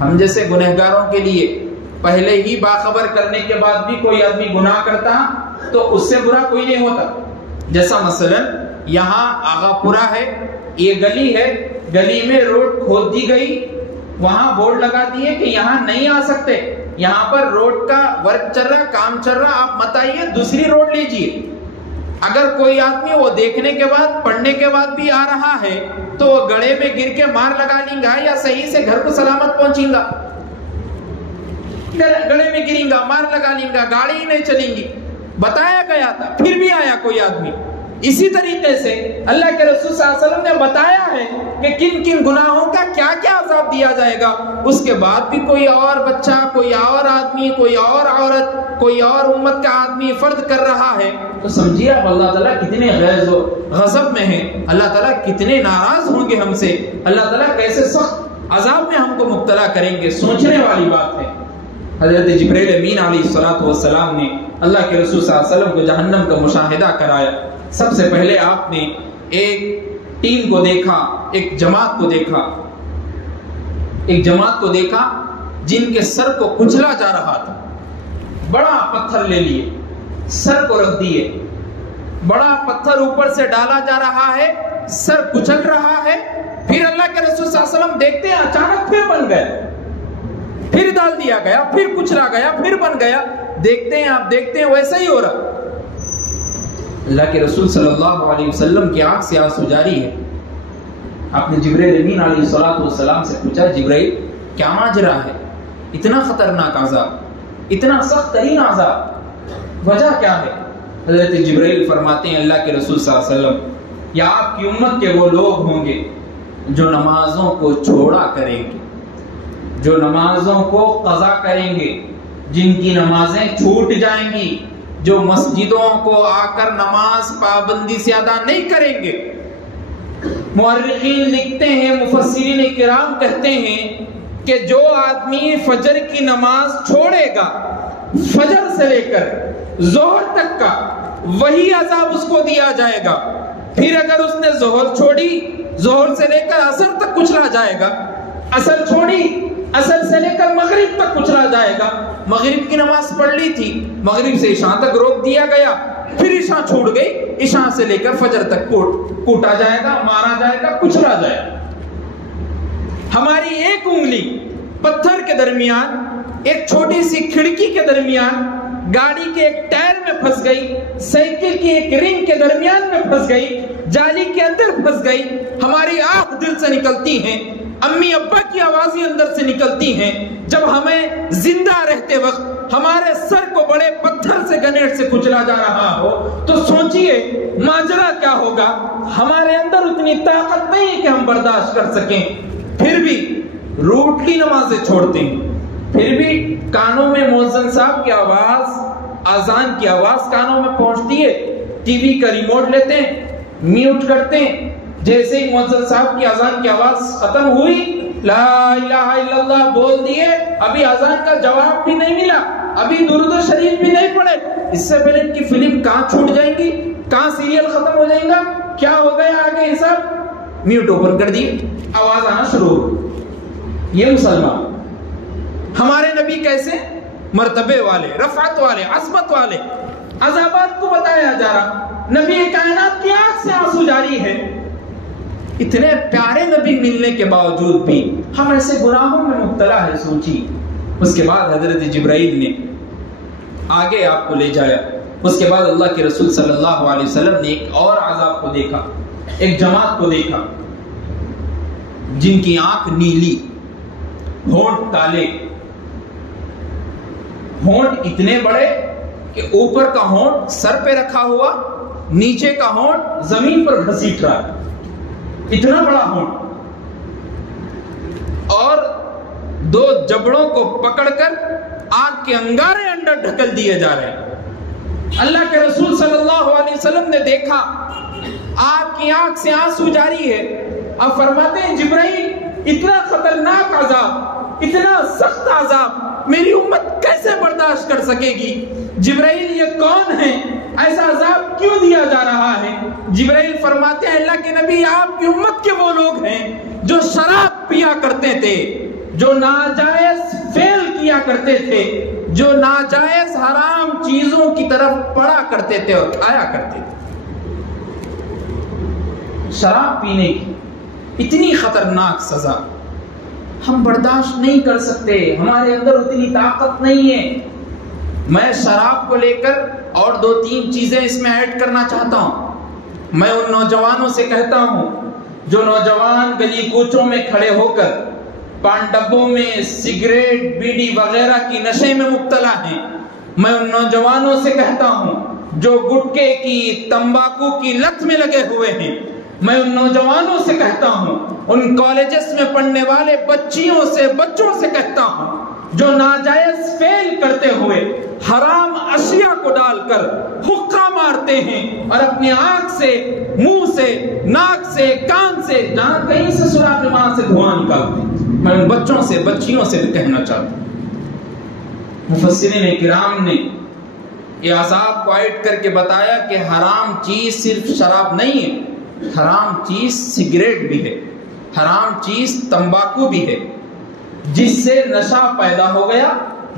ہم جیسے گنہگاروں کے لیے۔ پہلے ہی باخبر کرنے کے بعد بھی کوئی آدمی گناہ کرتا تو اس سے برا کوئی نہیں ہوتا۔ جیسا مثلا یہاں آغا پورا ہے، یہ گلی ہے، گلی میں روڈ کھود دی گئی، وہاں بورڈ لگا دیے کہ یہاں نہیں آ سکتے، یہاں پر روڈ کا ورک چل رہا، کام چل رہا، آپ مت آئیے، دوسری روڈ لیجیے۔ اگر کوئی آدمی وہ دیکھنے کے بعد، پڑھنے کے بعد بھی آ رہا ہے تو وہ گڑھے میں گر کے مار لگا لیں گا یا صحیح سے گھر کو سلامت پہنچیں گا؟ گڑھے میں گریں گا، مار لگا لیں گا، گاڑی ہی نہیں چلیں گی۔ بتایا گیا تھا، پھر بھی آیا کوئی آدمی۔ اسی طریقے سے اللہ کے رسول صلی اللہ علیہ وسلم نے بتایا ہے کہ کن کن گناہوں کا کیا کیا عذاب دیا جائے گا۔ اس کے بعد بھی کوئی اور بچہ، کوئی اور آدمی، کوئی اور عورت، کوئی اور امت کا آدمی فرض کر رہا ہے تو سمجھیے آپ اللہ تعالیٰ کتنے غیظ و غضب میں ہیں، اللہ تعالیٰ کتنے ناراض ہوں گے ہم سے، اللہ تعالیٰ کیسے سخت عذاب میں ہم کو مبتلا کریں گے۔ سوچنے والی بات ہے۔ حضرت جبرائیل امین علیہ الصلوۃ والسلام نے اللہ کے رسول صلی اللہ علیہ وسلم کو جہنم کا مشاہدہ کرایا۔ سب سے پہلے آپ نے ایک ٹیم کو دیکھا، ایک جماعت کو دیکھا، ایک جماعت کو دیکھا جن کے سر کو کچلا جا رہا تھا۔ بڑا پتھر لے لیے، سر کو رکھ دیے، بڑا پتھر اوپر سے ڈالا جا رہا ہے، سر کچل رہا ہے۔ پھر اللہ کے رسول صلی اللہ علیہ وسلم دیکھتے ہیں اچانک پھر بن گئے، پھر ڈال دیا گیا، پھر کچلا گیا، پھر بن گیا۔ دیکھتے ہیں آپ، دیکھتے ہیں ویسا ہی ہو رہا۔ اللہ کے رسول صلی اللہ علیہ وسلم کی آنکھ سے آنسو جاری ہے۔ آپ نے جبرائیل امین علیہ الصلوۃ والسلام سے پوچھا جبرائیل کیا ماجرا ہے؟ اتنا خطرناک عذاب، اتنا سخت ترین عذاب، وجہ کیا ہے؟ حضرت جبرائیل فرماتے ہیں اللہ کے رسول صلی اللہ علیہ وسلم یا آپ کی امت کے وہ لوگ ہوں گے جو نمازوں کو چھوڑا کریں گے، جو نمازوں کو قضا کریں گے، جن کی نمازیں چھوٹ جائیں گی، جو مسجدوں کو آ کر نماز پابندی سے ادا نہیں کریں گے۔ مورخین لکھتے ہیں، مفسرین کرام کہتے ہیں کہ جو آدمی فجر کی نماز چھوڑے گا، فجر سے لے کر ظہر تک کا وہی عذاب اس کو دیا جائے گا۔ پھر اگر اس نے ظہر چھوڑی، ظہر سے لے کر عصر تک کچلا جائے گا، عصر چھوڑی، عصر سے لے کر مغرب تک کچلا جائے گا۔ مغرب کی نماز پڑھ لی تھی، مغرب سے عشاء تک روک دیا گیا، پھر عشاء چھوٹ گئی، عشاء سے لے کر فجر تک کوٹا جائے گا، مارا جائے گا، کچلا جائے گا۔ ہماری ایک انگلی پتھر کے درمیان، ایک چھوٹی سی کھڑکی کے درمیان، گاڑی کے ایک ٹائر میں پھنس گئی، سائیکل کی ایک رنگ کے درمیان میں پھنس گئی، جالی کے اندر پھنس گئی، ہماری آنکھ دل سے نکلتی ہیں، امی ابا کی آوازیں اندر سے نکلتی ہیں۔ جب ہمیں زندہ رہتے وقت ہمارے سر کو بڑے پتھر سے گنیٹ سے کچلا جا رہا ہو تو سوچئے ماجرا کیا ہوگا۔ ہمارے اندر اتنی طاقت نہیں ہے کہ ہم برداشت کر سکیں، پھر بھی روٹ کی نمازیں چھوڑتے ہیں، پھر بھی کانوں میں مؤذن صاحب کی آواز، اذان کی آواز کانوں میں پہنچتی ہے، ٹی وی کا ریموٹ لیتے ہیں، میوٹ کرتے ہیں، جیسے ہی مؤذن صاحب کی اذان کی آواز ختم ہوئی، لا الہ الا اللہ بول دیے، ابھی اذان کا جواب بھی نہیں ملا، ابھی درود شریف بھی نہیں پڑھے، اس سے پہلے ان کی فلم کہاں چھوٹ جائیں گی، کہاں سیریل ختم ہو جائے گا، کیا ہو گیا آگے حساب، میوٹ اوپن کر دیے، آواز آنا شروع ہو۔ یہ مسلمان ہمارے نبی کیسے مرتبے والے، رفعت والے، عظمت والے، عذابات کو بتایا جا رہا، نبی کائنات کی آنکھ سے آنسو جاری ہے۔ اتنے پیارے نبی ملنے کے باوجود بھی ہم ایسے گناہوں میں مبتلا ہے، سوچی۔ اس کے بعد حضرت جبرائیل نے آگے آپ کو لے جایا، اس کے بعد اللہ کے رسول صلی اللہ علیہ وسلم نے ایک اور عذاب کو دیکھا، ایک جماعت کو دیکھا جن کی آنکھ نیلی، ہونٹ کالے، ہونٹ اتنے بڑے کہ اوپر کا ہونٹ سر پہ رکھا ہوا، نیچے کا ہونٹ زمین پر گھسیٹ رہا ہے، اتنا بڑا ہونٹ، اور دو جبڑوں کو پکڑ کر آگ کے انگارے اندر ڈھکل دیے جا رہے ہیں۔ اللہ کے رسول صلی اللہ علیہ وسلم نے دیکھا، آگ کی آنکھ سے آنسو جاری ہے۔ اب فرماتے ہیں جبرائیل، اتنا خطرناک عذاب، اتنا سخت عذاب میری امت کیسے برداشت کر سکے گی؟ جبرائیل یہ کون ہے؟ ایسا عذاب کیوں دیا جا رہا ہے؟ جبرائیل فرماتے ہیں اللہ کے نبی، آپ کی امت کے وہ لوگ ہیں جو شراب پیا کرتے تھے، جو ناجائز فعل کیا کرتے تھے، جو ناجائز حرام چیزوں کی طرف پڑا کرتے تھے اور کھایا کرتے تھے۔ شراب پینے کی اتنی خطرناک سزا ہم برداشت نہیں کر سکتے، ہمارے اندر اتنی طاقت نہیں ہے۔ میں شراب کو لے کر اور دو تین چیزیں اس میں ایڈ کرنا چاہتا ہوں۔ میں ان نوجوانوں سے کہتا ہوں جو نوجوان گلی کوچوں میں کھڑے ہو کر پان ڈبوں میں سگریٹ، بیڑی وغیرہ کی نشے میں مبتلا ہیں، میں ان نوجوانوں سے کہتا ہوں جو گٹکے کی، تمباکو کی لت میں لگے ہوئے ہیں، میں ان نوجوانوں سے کہتا ہوں، ان کالجز میں پڑھنے والے بچیوں سے، بچوں سے کہتا ہوں جو ناجائز فعل کرتے ہوئے حرام اشیاء کو ڈال کر حقہ مارتے ہیں اور اپنی آنکھ سے، منہ سے، ناک سے، کان سے، جہاں کہیں سے سوراخ ماں سے دھواں نکالتے ہیں، میں ان بچوں سے، بچیوں سے بھی کہنا چاہتا ہوں۔ مفسرین کرام نے یہ عذاب کو ایڈ کر کے بتایا کہ حرام چیز صرف شراب نہیں ہے، حرام چیز سگریٹ بھی ہے، حرام چیز تمباکو بھی ہے، جس سے نشہ پیدا ہو گیا،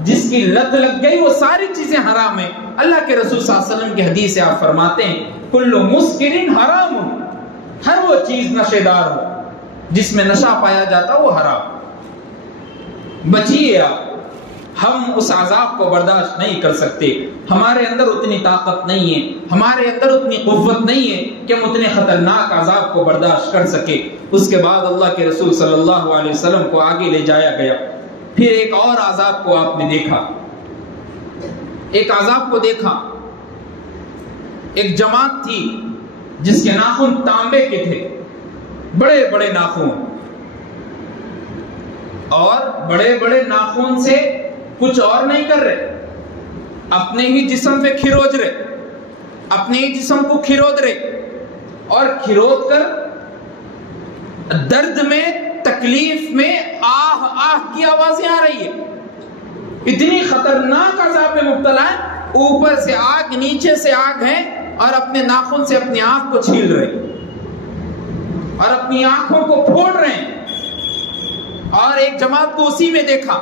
جس کی لت لگ گئی، وہ ساری چیزیں حرام ہیں۔ اللہ کے رسول صلی اللہ علیہ وسلم کی حدیث سے آپ فرماتے ہیں کل مسکر حرام، ہر وہ چیز نشے دار ہو جس میں نشہ پایا جاتا وہ حرام۔ بچیے آپ، ہم اس عذاب کو برداشت نہیں کر سکتے، ہمارے اندر اتنی طاقت نہیں ہے، ہمارے اندر اتنی قوت نہیں ہے کہ ہم اتنے خطرناک عذاب کو برداشت کر سکے۔ اس کے بعد اللہ کے رسول صلی اللہ علیہ وسلم کو آگے لے جایا گیا، پھر ایک اور عذاب کو آپ نے دیکھا، ایک عذاب کو دیکھا، ایک جماعت تھی جس کے ناخن تانبے کے تھے، بڑے بڑے ناخن، اور بڑے بڑے ناخن سے کچھ اور نہیں کر رہے، اپنے ہی جسم پہ کھروج رہے، اپنے ہی جسم کو کھرود رہے، اور کھرود کر درد میں، تکلیف میں آہ آہ کی آوازیں آ رہی ہے. اتنی خطرناک عذاب میں مبتلا ہے، اوپر سے آگ نیچے سے آگ ہے، اور اپنے ناخن سے اپنی آنکھ کو چھیل رہے اور اپنی آنکھوں کو پھوڑ رہے ہیں. اور ایک جماعت کو اسی میں دیکھا،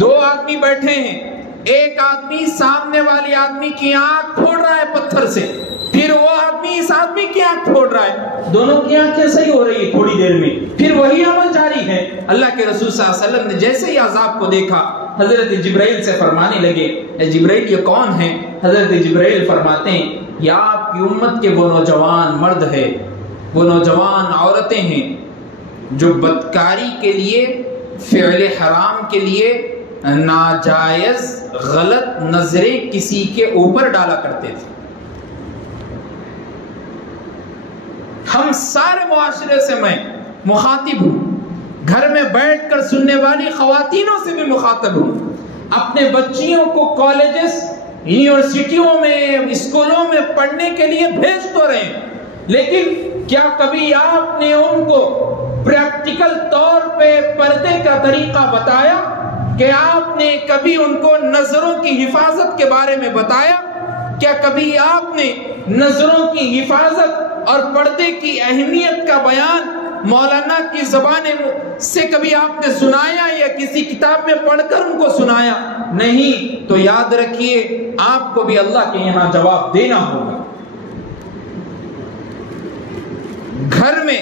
دو آدمی بیٹھے ہیں، ایک آدمی سامنے والی آدمی کی آنکھ پھوڑ رہا ہے پتھر سے، پھر وہ آدمی اس آدمی کی آنکھ پھوڑ رہا ہے، دونوں کی آنکھیں صحیح ہو رہی ہے تھوڑی دیر میں، پھر وہی عمل جاری ہے. اللہ کے رسول صلی اللہ علیہ وسلم نے جیسے ہی عذاب کو دیکھا، حضرت جبرائیل سے فرمانے لگے، اے جبرائیل یہ کون ہیں؟ حضرت جبرائیل فرماتے ہیں یہ آپ کی امت کے وہ نوجوان مرد ہے، وہ نوجوان عورتیں ہیں جو بدکاری کے لیے، فعل حرام کے لیے ناجائز غلط نظریں کسی کے اوپر ڈالا کرتے تھے. ہم سارے معاشرے سے میں مخاطب ہوں، گھر میں بیٹھ کر سننے والی خواتینوں سے بھی مخاطب ہوں. اپنے بچیوں کو کالجز، یونیورسٹیوں میں، اسکولوں میں پڑھنے کے لیے بھیج تو رہے ہیں، لیکن کیا کبھی آپ نے ان کو پریکٹیکل طور پہ پردے کا طریقہ بتایا؟ کہ آپ نے کبھی ان کو نظروں کی حفاظت کے بارے میں بتایا؟ کیا کبھی آپ نے نظروں کی حفاظت اور پردے کی اہمیت کا بیان مولانا کی زبان سے کبھی آپ نے سنایا یا کسی کتاب میں پڑھ کر ان کو سنایا؟ نہیں. تو یاد رکھیے آپ کو بھی اللہ کے یہاں جواب دینا ہوگا. گھر میں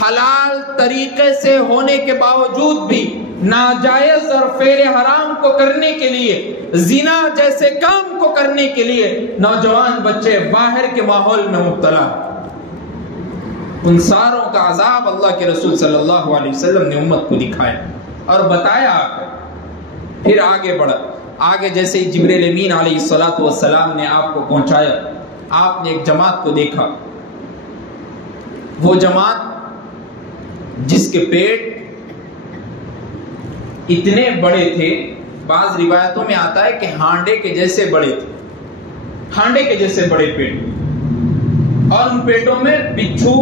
حلال طریقے سے ہونے کے باوجود بھی ناجائز اور فعل حرام کو کرنے کے لیے، زنا جیسے کام کو کرنے کے لیے نوجوان بچے باہر کے ماحول میں مبتلا. ان ساروں کا عذاب اللہ کے رسول صلی اللہ علیہ وسلم نے امت کو دکھایا اور بتایا. پھر آگے بڑھا، آگے جیسے ہی جبرائیل امین علیہ الصلوۃ والسلام نے آپ کو پہنچایا، آپ نے ایک جماعت کو دیکھا. وہ جماعت جس کے پیٹ اتنے بڑے تھے، بعض روایتوں میں آتا ہے کہ ہانڈے کے جیسے بڑے تھے، ہانڈے کے جیسے بڑے پیٹ، اور ان پیٹوں میں بچھو،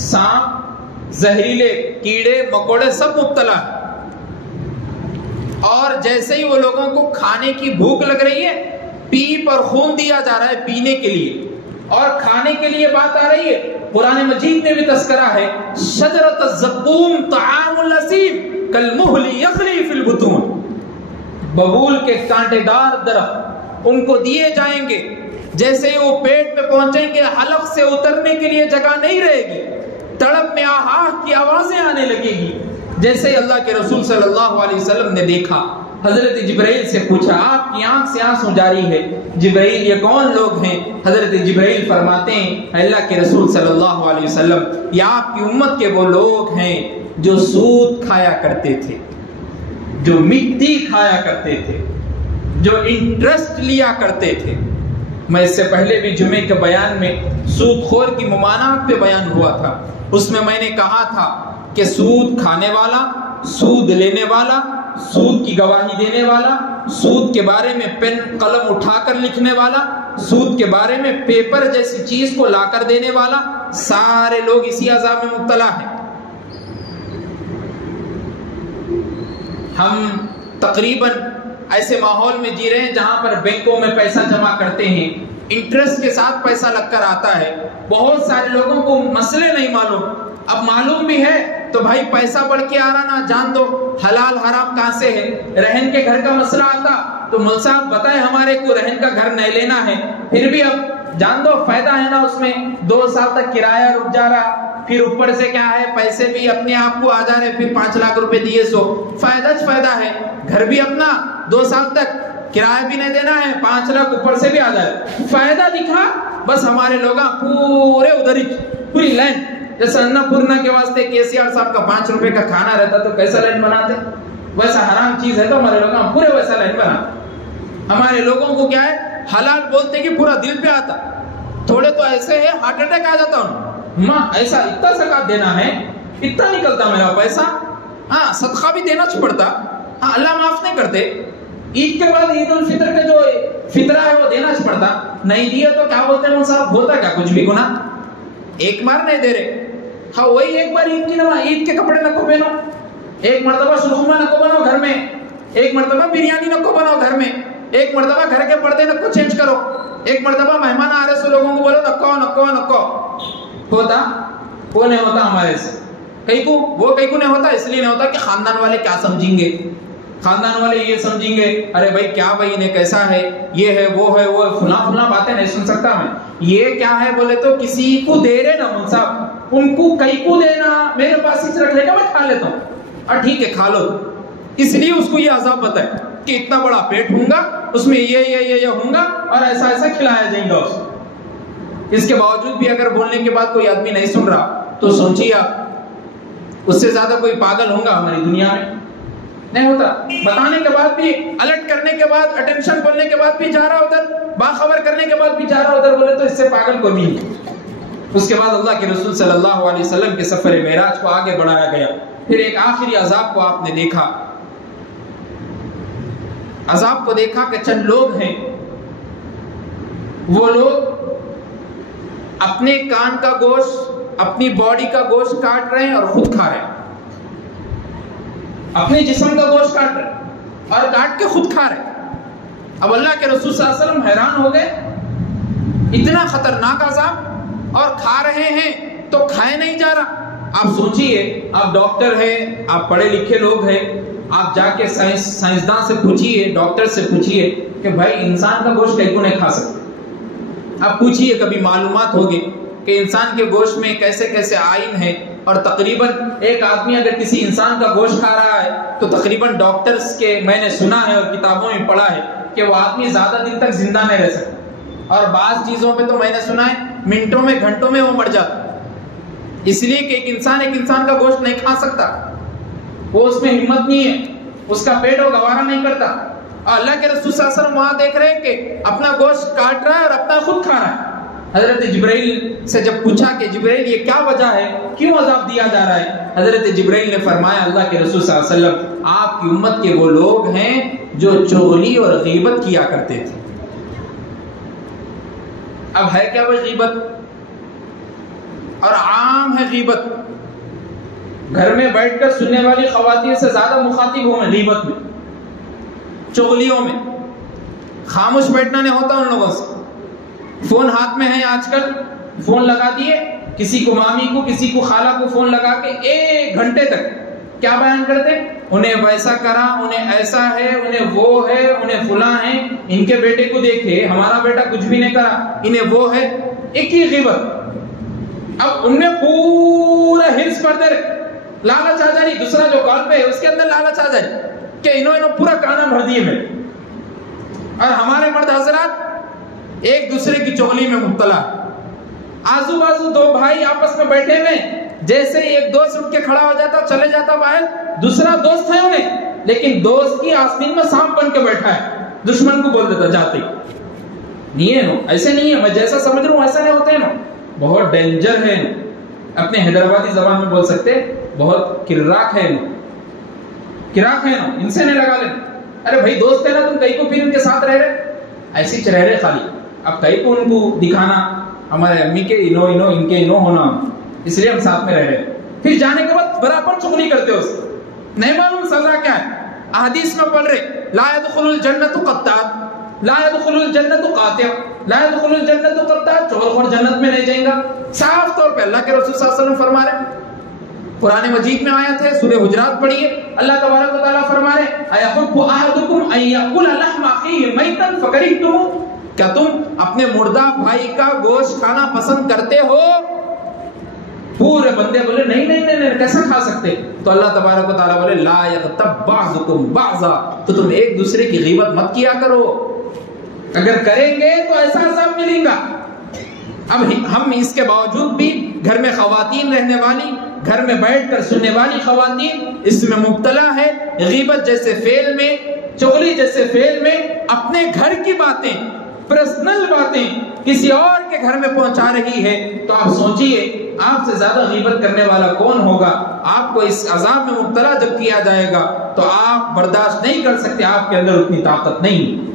سانپ، زہریلے کیڑے مکوڑے سب مبتلا ہیں. اور جیسے ہی وہ لوگوں کو کھانے کی بھوک لگ رہی ہے، پیپ اور خون دیا جا رہا ہے پینے کے لیے، اور کھانے کے لیے بات آ رہی ہے. قرآن مجید میں بھی تذکرہ ہے، شجرۃ الزقوم طعام الاسیم کالمہل یغلی فی البطون. ببول کے کانٹے دار درخت ان کو دیے جائیں گے، جیسے ہی وہ پیٹ میں پہنچیں گے حلق سے اترنے کے لیے جگہ نہیں رہے گی، تڑپ میں آہا کی آوازیں آنے لگے گی. جیسے اللہ کے رسول صلی اللہ علیہ وسلم نے دیکھا، حضرت جبرائیل سے پوچھا، آپ کی آنکھ سے آنسو جاری ہے، جبرائیل یہ کون لوگ ہیں؟ حضرت جبرائیل فرماتے ہیں، اللہ کے رسول صلی اللہ علیہ وسلم یہ آپ کی امت کے وہ لوگ ہیں جو سود کھایا کرتے تھے، جو مٹی کھایا کرتے تھے، جو انٹرسٹ لیا کرتے تھے. میں اس سے پہلے بھی جمعے کے بیان میں سود خور کی ممانعت پہ بیان ہوا تھا، اس میں نے کہا تھا کہ سود کھانے والا، سود لینے والا، سود کی گواہی دینے والا، سود کے بارے میں پین قلم اٹھا کر لکھنے والا، سود کے بارے میں پیپر جیسی چیز کو لا کر دینے والا، سارے لوگ اسی عذاب میں مبتلا ہیں. ہم تقریباً ایسے ماحول میں جی رہے ہیں جہاں پر بینکوں میں پیسہ جمع کرتے ہیں، انٹرسٹ کے ساتھ پیسہ لگ کر آتا ہے. بہت سارے لوگوں کو مسئلے نہیں معلوم، اب معلوم بھی ہے تو بھائی پیسہ بڑھ کے آ رہا نا، جان دو حلال حرام کہاں سے ہے. رہن کے گھر کا مسئلہ آتا تو مول صاحب بتائے ہمارے کو رہن کا گھر نہیں لینا ہے، پھر بھی اب جان دو فائدہ ہے نا اس میں، 2 سال تک کرایہ رک جا رہا، پھر اوپر سے کیا ہے پیسے بھی اپنے آپ کو آ جا رہے، پھر 5 لاکھ روپے دیے سو فائدہ ہے، گھر بھی اپنا 2 سال تک کرایہ بھی نہیں دینا ہے، 5 لاکھ اوپر سے بھی آ جائے، فائدہ دکھا. بس ہمارے لوگ پورے ادھر ہی پوری لائن، جیسے انا پورنا کے واسطے KCR صاحب کا 5 روپے کا کھانا رہتا تو کیسا لائن بناتے، ویسا حرام چیز ہے تو ہمارے لوگ پورے ویسا لائن بناتے. ہمارے لوگوں کو کیا ہے حلال بولتے کہ پورا دل پہ آتا، تھوڑے تو ایسے ہے ہارٹ اٹیک آ جاتا ہوں، ماں ایسا اتنا زکات دینا ہے، اتنا نکلتا میرا پیسہ، ہاں صدقہ بھی دینا پڑتا، ہاں اللہ معاف نہیں کرتے. عید کے بعد عید الفطر کا جو فطرہ ہے وہ دینا پڑتا، نہیں دیا تو کیا بولتے ہیں صاحب، ہوتا کیا کچھ بھی گناہ؟ ایک بار نہیں دے رہے، ہاں وہی ایک بار عید کی نماز، عید کے کپڑے نہ کو پہنو، ایک مرتبہ شلخمہ نہ کو بناؤ گھر میں، ایک مرتبہ بریانی نہ کو بناؤ گھر میں، ایک مرتبہ گھر کے پردے نہ کو چینج کرو، ایک مرتبہ مہمان آ رہے سو لوگوں کو بولو نکو نکو نکو، ہوتا؟ وہ نہیں ہوتا ہمارے سے، کئی کو نہیں ہوتا، اس لیے نہیں ہوتا کہ خاندان والے کیا سمجھیں گے، خاندان والے یہ سمجھیں گے ارے بھائی کیا بھائی انہیں کیسا ہے، یہ ہے وہ فلاں باتیں نہیں سن سکتا میں، یہ کیا ہے بولے تو کسی کو دے رہے نا مول صاحب، ان کو کئی کو دینا، میرے پاس ہی رکھ لے گا میں کھا لیتا ہوں، اور ٹھیک ہے کھا لو، اس لیے اس کو یہ عذاب پتہ ہے کہ اتنا بڑا پیٹ ہوں گا، اس میں یہ ہوں گا اور ایسا ایسا کھلایا جائیں گا اس کے باوجود بھی اگر بولنے کے بعد کوئی آدمی نہیں سن رہا تو سوچیے آپ اس سے زیادہ کوئی پاگل ہوں گا ہماری دنیا میں؟ نہیں ہوتا، بتانے کے بعد بھی، الرٹ کرنے کے بعد، اٹینشن بولنے کے بعد بھی جا رہا ادھر، باخبر کرنے کے بعد بھی جا رہا ادھر، بولے تو اس سے پاگل کوئی نہیں۔ اس کے بعد اللہ کے رسول صلی اللہ علیہ وسلم کے سفر معراج کو آگے بڑھایا گیا، پھر ایک آخری عذاب کو آپ نے دیکھا، عذاب کو دیکھا کہ چند لوگ ہیں، وہ لوگ اپنے کان کا گوشت، اپنی باڈی کا گوشت کاٹ رہے ہیں اور خود کھا رہے ہیں، اپنے جسم کا گوشت کاٹ رہے اور کاٹ کے خود کھا رہے۔ اب اللہ کے رسول صلی اللہ علیہ وسلم حیران ہو گئے، اتنا خطرناک عذاب اور کھا رہے ہیں تو کھائے نہیں جا رہا۔ آپ سوچئے، آپ ڈاکٹر ہیں، آپ پڑھے لکھے لوگ ہیں، آپ جا کے سائنسدان سے پوچھئے، ڈاکٹر سے پوچھئے کہ بھائی انسان کا گوشت کیوں نہیں کھا سکتے؟ آپ پوچھئے، کبھی معلومات ہوگی کہ انسان کے گوشت میں کیسے کیسے آئین ہے، اور تقریباً ایک آدمی اگر کسی انسان کا گوشت کھا رہا ہے تو تقریباً ڈاکٹرز کے میں نے سنا ہے اور کتابوں میں پڑھا ہے کہ وہ آدمی زیادہ دن تک زندہ نہیں رہ سکتا، اور بعض چیزوں پہ تو میں نے سنا ہے منٹوں میں گھنٹوں میں وہ مر جاتا، اس لیے کہ ایک انسان کا گوشت نہیں کھا سکتا، وہ اس میں ہمت نہیں ہے، اس کا پیٹ وہ گوارا نہیں کرتا۔ اور اللہ کے رسول صلی اللہ علیہ وسلم وہاں دیکھ رہے ہیں کہ اپنا گوشت کاٹ رہا ہے اور اپنا خود کھا رہا ہے۔ حضرت جبرائیل سے جب پوچھا کہ جبرائیل یہ کیا وجہ ہے، کیوں عذاب دیا جا رہا ہے، حضرت جبرائیل نے فرمایا اللہ کے رسول صلی اللہ علیہ وسلم آپ کی امت کے وہ لوگ ہیں جو چغلی اور غیبت کیا کرتے تھے۔ اب ہے کیا وہ غیبت؟ اور عام ہے غیبت، گھر میں بیٹھ کر سننے والی خواتین سے زیادہ مخاطب ہوں میں غیبت میں، چغلیوں میں، خاموش بیٹھنا نہیں ہوتا ان لوگوں سے۔ فون ہاتھ میں ہے آج کل، فون لگا دیے، کسی کو مامی کو کسی کو خالہ کو فون لگا کے 1 گھنٹے تک کیا بیان کرتے، انہیں ویسا کرا، انہیں ایسا ہے، انہیں وہ ہے، انہیں فلاں ہے، ان کے بیٹے کو دیکھے ہمارا بیٹا کچھ بھی نہیں کرا، انہیں وہ ہے، ایک ہی غیبت۔ اب ان میں پورا ہرس پڑتے رہے، لالچ آ جائے، دوسرا جو کال پہ ہے اس کے اندر لالچ آ جائے کہ انہوں پورا کانا بھر دیے میں۔ اور ہمارے مرد حضرات ایک دوسرے کی چغلی میں مبتلا، آزو بازو 2 بھائی آپس میں بیٹھے ہوئے، جیسے ایک دوست اٹھ کے کھڑا ہو جاتا چلے جاتا باہر، دوسرا دوست ہے انہیں، لیکن دوست کی آستین میں سانپ بن کے بیٹھا ہے، دشمن کو بول دیتا جاتے نہیں ہے، ایسے نہیں ہے، میں جیسا سمجھ رہا ہوں ایسا نہیں ہوتے ہیں، بہت ڈینجر ہے، اپنے حیدرآبادی زبان میں بول سکتے بہت کراک ہے، ان سے نہیں لگا لینا۔ ارے بھائی دوست ہے نا تم، کئی کو پھر ان کے ساتھ رہ رہے، ایسے رہ رہے خالی، اب کئی کو ان کو دکھانا ہمارے امی کے ان کے ہونا، اس لیے ہم ساتھ میں رہ رہے، پھر جانے کے بعد برابر چغلی کرتے ہو، نہیں معلوم سزا کیا ہے۔ احادیث میں پڑھ رہے لا يدخل الجنت قطات، لا يدخل الجنت قاطع، لا يدخل الجنت قطات، چغل خور جنت میں نہیں جائیں گا، صاف طور پہ اللہ کے رسول صلی اللہ علیہ وسلم فرما رہے۔ قرآن مجید میں آیت ہے، سورہ حجرات پڑھیے، اللہ تبارک و تعالیٰ فرما رہے اَيَحُبُّ أَحَدُكُمْ أَن يَأْكُلَ لَحْمَ أَخِيهِ مَيْتًا فَكَرِهْتُمُوهُ، کیا تم اپنے مردہ بھائی کا گوشت کھانا پسند کرتے ہو؟ پورے بندے بولے نہیں کیسا کھا سکتے؟ تو اللہ تبارک و تعالیٰ بولے لا يغتب بعضكم بعضا، تو تم ایک دوسرے کی غیبت مت کیا کرو، اگر کریں گے تو ایسا عذاب ملے گا۔ اب ہم اس کے باوجود بھی گھر میں خواتین رہنے والی، گھر میں بیٹھ کر سننے والی خواتین اس میں مبتلا ہے، غیبت جیسے فعل میں، چغلی جیسے فعل میں اپنے گھر کی باتیں، پرسنل باتیں کسی اور کے گھر میں پہنچا رہی ہے۔ تو آپ سوچئے آپ سے زیادہ غیبت کرنے والا کون ہوگا؟ آپ کو اس عذاب میں مبتلا جب کیا جائے گا تو آپ برداشت نہیں کر سکتے، آپ کے اندر اتنی طاقت نہیں۔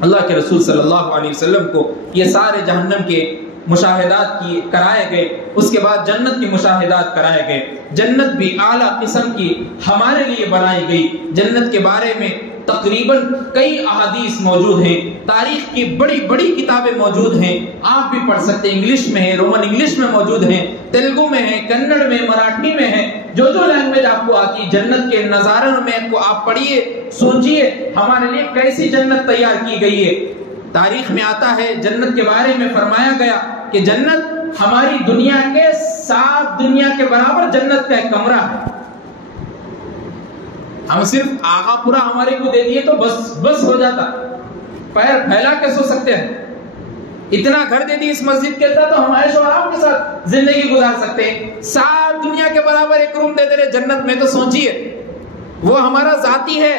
اللہ کے رسول صلی اللہ علیہ وسلم کو یہ سارے جہنم کے مشاہدات کرائے گئے، اس کے بعد جنت کی مشاہدات کرائے گئے۔ جنت بھی اعلیٰ قسم کی ہمارے لیے بنائی گئی۔ جنت کے بارے میں تقریباً کئی احادیث موجود ہیں، تاریخ کی بڑی بڑی کتابیں موجود ہیں، آپ بھی پڑھ سکتے ہیں، انگلش میں ہے، رومن انگلش میں موجود ہیں، تیلگو میں ہے، کنڑ میں، مراٹھی میں ہے، جو لینگویج آپ کو آتی، جنت کے نظاروں میں کو آپ پڑھیے، سوچئے ہمارے لیے کیسی جنت تیار کی گئی ہے۔ تاریخ میں آتا ہے جنت کے بارے میں فرمایا گیا کہ جنت ہماری دنیا کے 7 دنیا کے برابر جنت کا ایک کمرہ ہے۔ ہم صرف آغا پورا ہمارے کو دے دیے تو بس ہو جاتا، پیر پھیلا کے سو سکتے ہیں۔ اتنا گھر دے دی اس مسجد کے اندر تو ہمارے شوہر کے ساتھ زندگی گزار سکتے ہیں۔ 7 دنیا کے برابر ایک روم دے دے رہے جنت میں، تو سوچئے وہ ہمارا ذاتی ہے،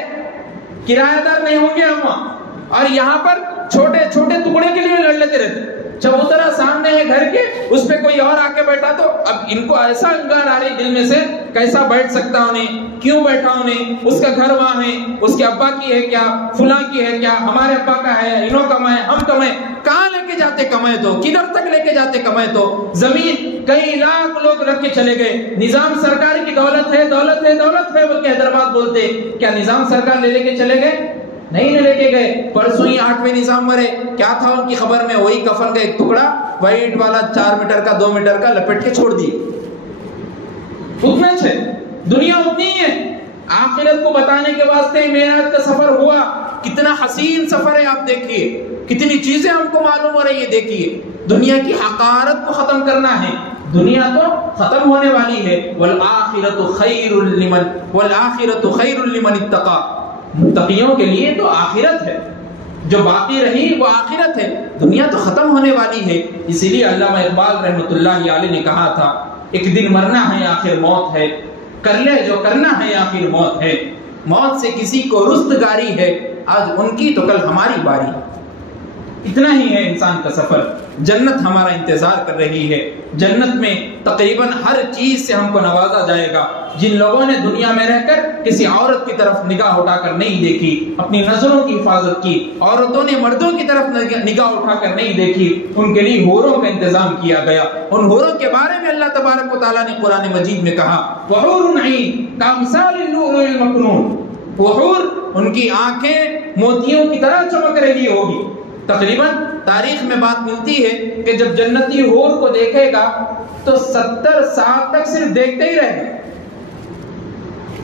کرایہ دار نہیں ہوں گے ہم۔ اور یہاں پر چھوٹے چھوٹے ٹکڑے کے لیے لڑ لیتے رہتے، چبوترا سامنے ہے گھر کے، اس پہ کوئی اور آ کے بیٹھا تو اب ان کو ایسا انگار آ رہی دل میں سے، کیسا بیٹھ سکتا انہیں، کیوں بیٹھا انہیں، اس کا گھر وہاں ہے، اس کے ابا کی ہے کیا، فلاں کی ہے کیا، ہمارے ابا کا ہے، انہوں کمائے ہم کمائے، کہاں لے کے جاتے کمائے تو، کدھر تک لے کے جاتے کمائے تو، زمین کئی لاکھ لوگ رکھ کے چلے گئے، نظام سرکار کی دولت ہے دولت ہے دولت ہے بول کے حیدرآباد بولتے، کیا نظام سرکار لے کے چلے گئے؟ نہیں لے کے گئے۔ پرسوں ہی 8ویں نظام مرے، کیا تھا ان کی خبر میں؟ وہی کفن کا ایک ٹکڑا وائٹ والا 4 میٹر کا 2 میٹر کا لپٹ کے چھوڑ دیے۔ اتنا ہے، دنیا اتنی ہی ہے۔ آخرت کو بتانے کے واسطے معراج کا سفر ہوا، کتنا حسین سفر ہے، آپ دیکھیے کتنی چیزیں ہم کو معلوم ہو رہی ہے۔ دیکھیے دنیا کی حقارت کو ختم کرنا ہے، دنیا تو ختم ہونے والی ہے۔ والآخرۃ خیر لمن اتقى، متقیوں کے لیے تو آخرت ہے، جو باقی رہی وہ آخرت ہے، دنیا تو ختم ہونے والی ہے۔ اسی لیے علامہ اقبال رحمۃ اللہ علیہ نے کہا تھا، ایک دن مرنا ہے آخر موت ہے، کر لے جو کرنا ہے آخر موت ہے۔ موت سے کسی کو رستگاری ہے، آج ان کی تو کل ہماری باری۔ اتنا ہی ہے انسان کا سفر۔ جنت ہمارا انتظار کر رہی ہے، جنت میں تقریباً ہر چیز سے ہم کو نوازا جائے گا۔ جن لوگوں نے دنیا میں رہ کر کسی عورت کی طرف نگاہ اٹھا کر نہیں دیکھی، اپنی نظروں کی حفاظت کی، عورتوں نے مردوں کی طرف نگاہ اٹھا کر نہیں دیکھی، ان کے لیے حوروں کا انتظام کیا گیا۔ ان حوروں کے بارے میں اللہ تبارک و تعالیٰ نے قرآن مجید میں کہا، وحور عین کامثال اللؤلؤ المکنون، وہ حور ان کی آنکھیں موتیوں کی طرح چمک رہی ہوگی۔ تقریباً تاریخ میں بات ملتی ہے کہ جب جنتی حور کو دیکھے گا تو 70 سال تک صرف دیکھتے ہی رہے گا،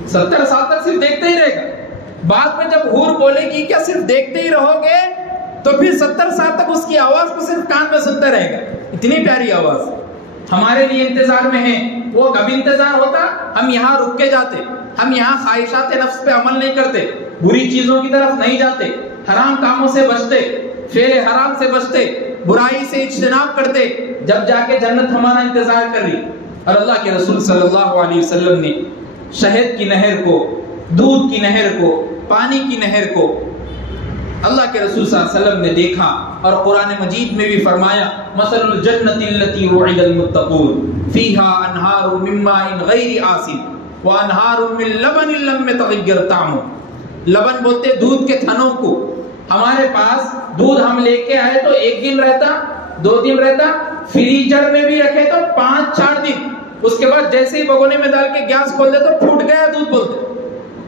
70 سال تک صرف دیکھتے ہی رہے گا۔ بعد میں جب حور بولے گی کیا صرف دیکھتے ہی رہو گے، تو پھر 70 سال تک اس کی آواز کو صرف کان میں سنتا رہے گا۔ اتنی پیاری آواز ہمارے لیے انتظار میں ہے۔ وہ کبھی انتظار ہوتا ہم یہاں رک کے جاتے، ہم یہاں خواہشات نفس پہ عمل نہیں کرتے، بری چیزوں کی طرف نہیں جاتے، حرام کاموں سے بچتے، فعل حرام سے بچتے، برائی سے اجتناب کرتے، جب جا کے جنت ہمارا انتظار کر رہی۔ اور اللہ کے رسول صلی اللہ علیہ وسلم نے شہد کی نہر کو، دودھ کی نہر کو، پانی کی نہر کو اللہ کے رسول صلی اللہ علیہ وسلم نے دیکھا، اور قرآن مجید میں بھی فرمایا، مثل الجنۃ التي وعد المتقون فيها انہار من ماء غیر آسن وانہار من لبن لم يتغیر طعمه۔ لبن بولتے دودھ کے تھنوں کو۔ ہمارے پاس دودھ ہم لے کے آئے تو 1 دن رہتا، 2 دن رہتا، فریزر میں بھی رکھے تو 5-4 دن، اس کے بعد جیسے ہی بگونے میں ڈال کے گیس کھول دے تو پھوٹ گیا دودھ بولتے،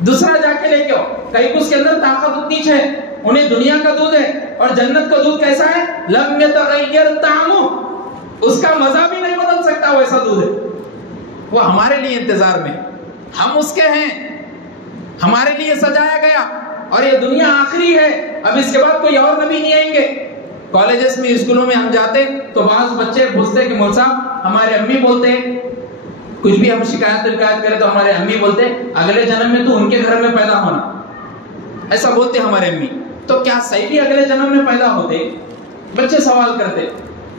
دوسرا جا کے لے کے آؤ۔ کہیں اس کے اندر طاقت اتنی ہے، انہیں دنیا کا دودھ ہے، اور جنت کا دودھ کیسا ہے؟ لم یتغیر طعمہ، اس کا مزہ بھی نہیں بدل سکتا، ویسا دودھ ہے۔ وہ ہمارے لیے انتظار میں، ہم اس کے ہیں، ہمارے لیے سجایا گیا، اور یہ دنیا آخری ہے، اب اس کے بعد کوئی اور نبی نہیں آئیں گے۔ کالجز میں، اسکولوں میں ہم جاتے تو بعض بچے پوچھتے کہ مول صاحب ہمارے امی بولتے، کچھ بھی ہم شکایت کرے تو ہمارے امی بولتے اگلے جنم میں تو ان کے گھر میں پیدا ہونا، ایسا بولتے ہمارے امی۔ تو کیا صحیح بھی اگلے جنم میں پیدا ہوتے؟ بچے سوال کرتے۔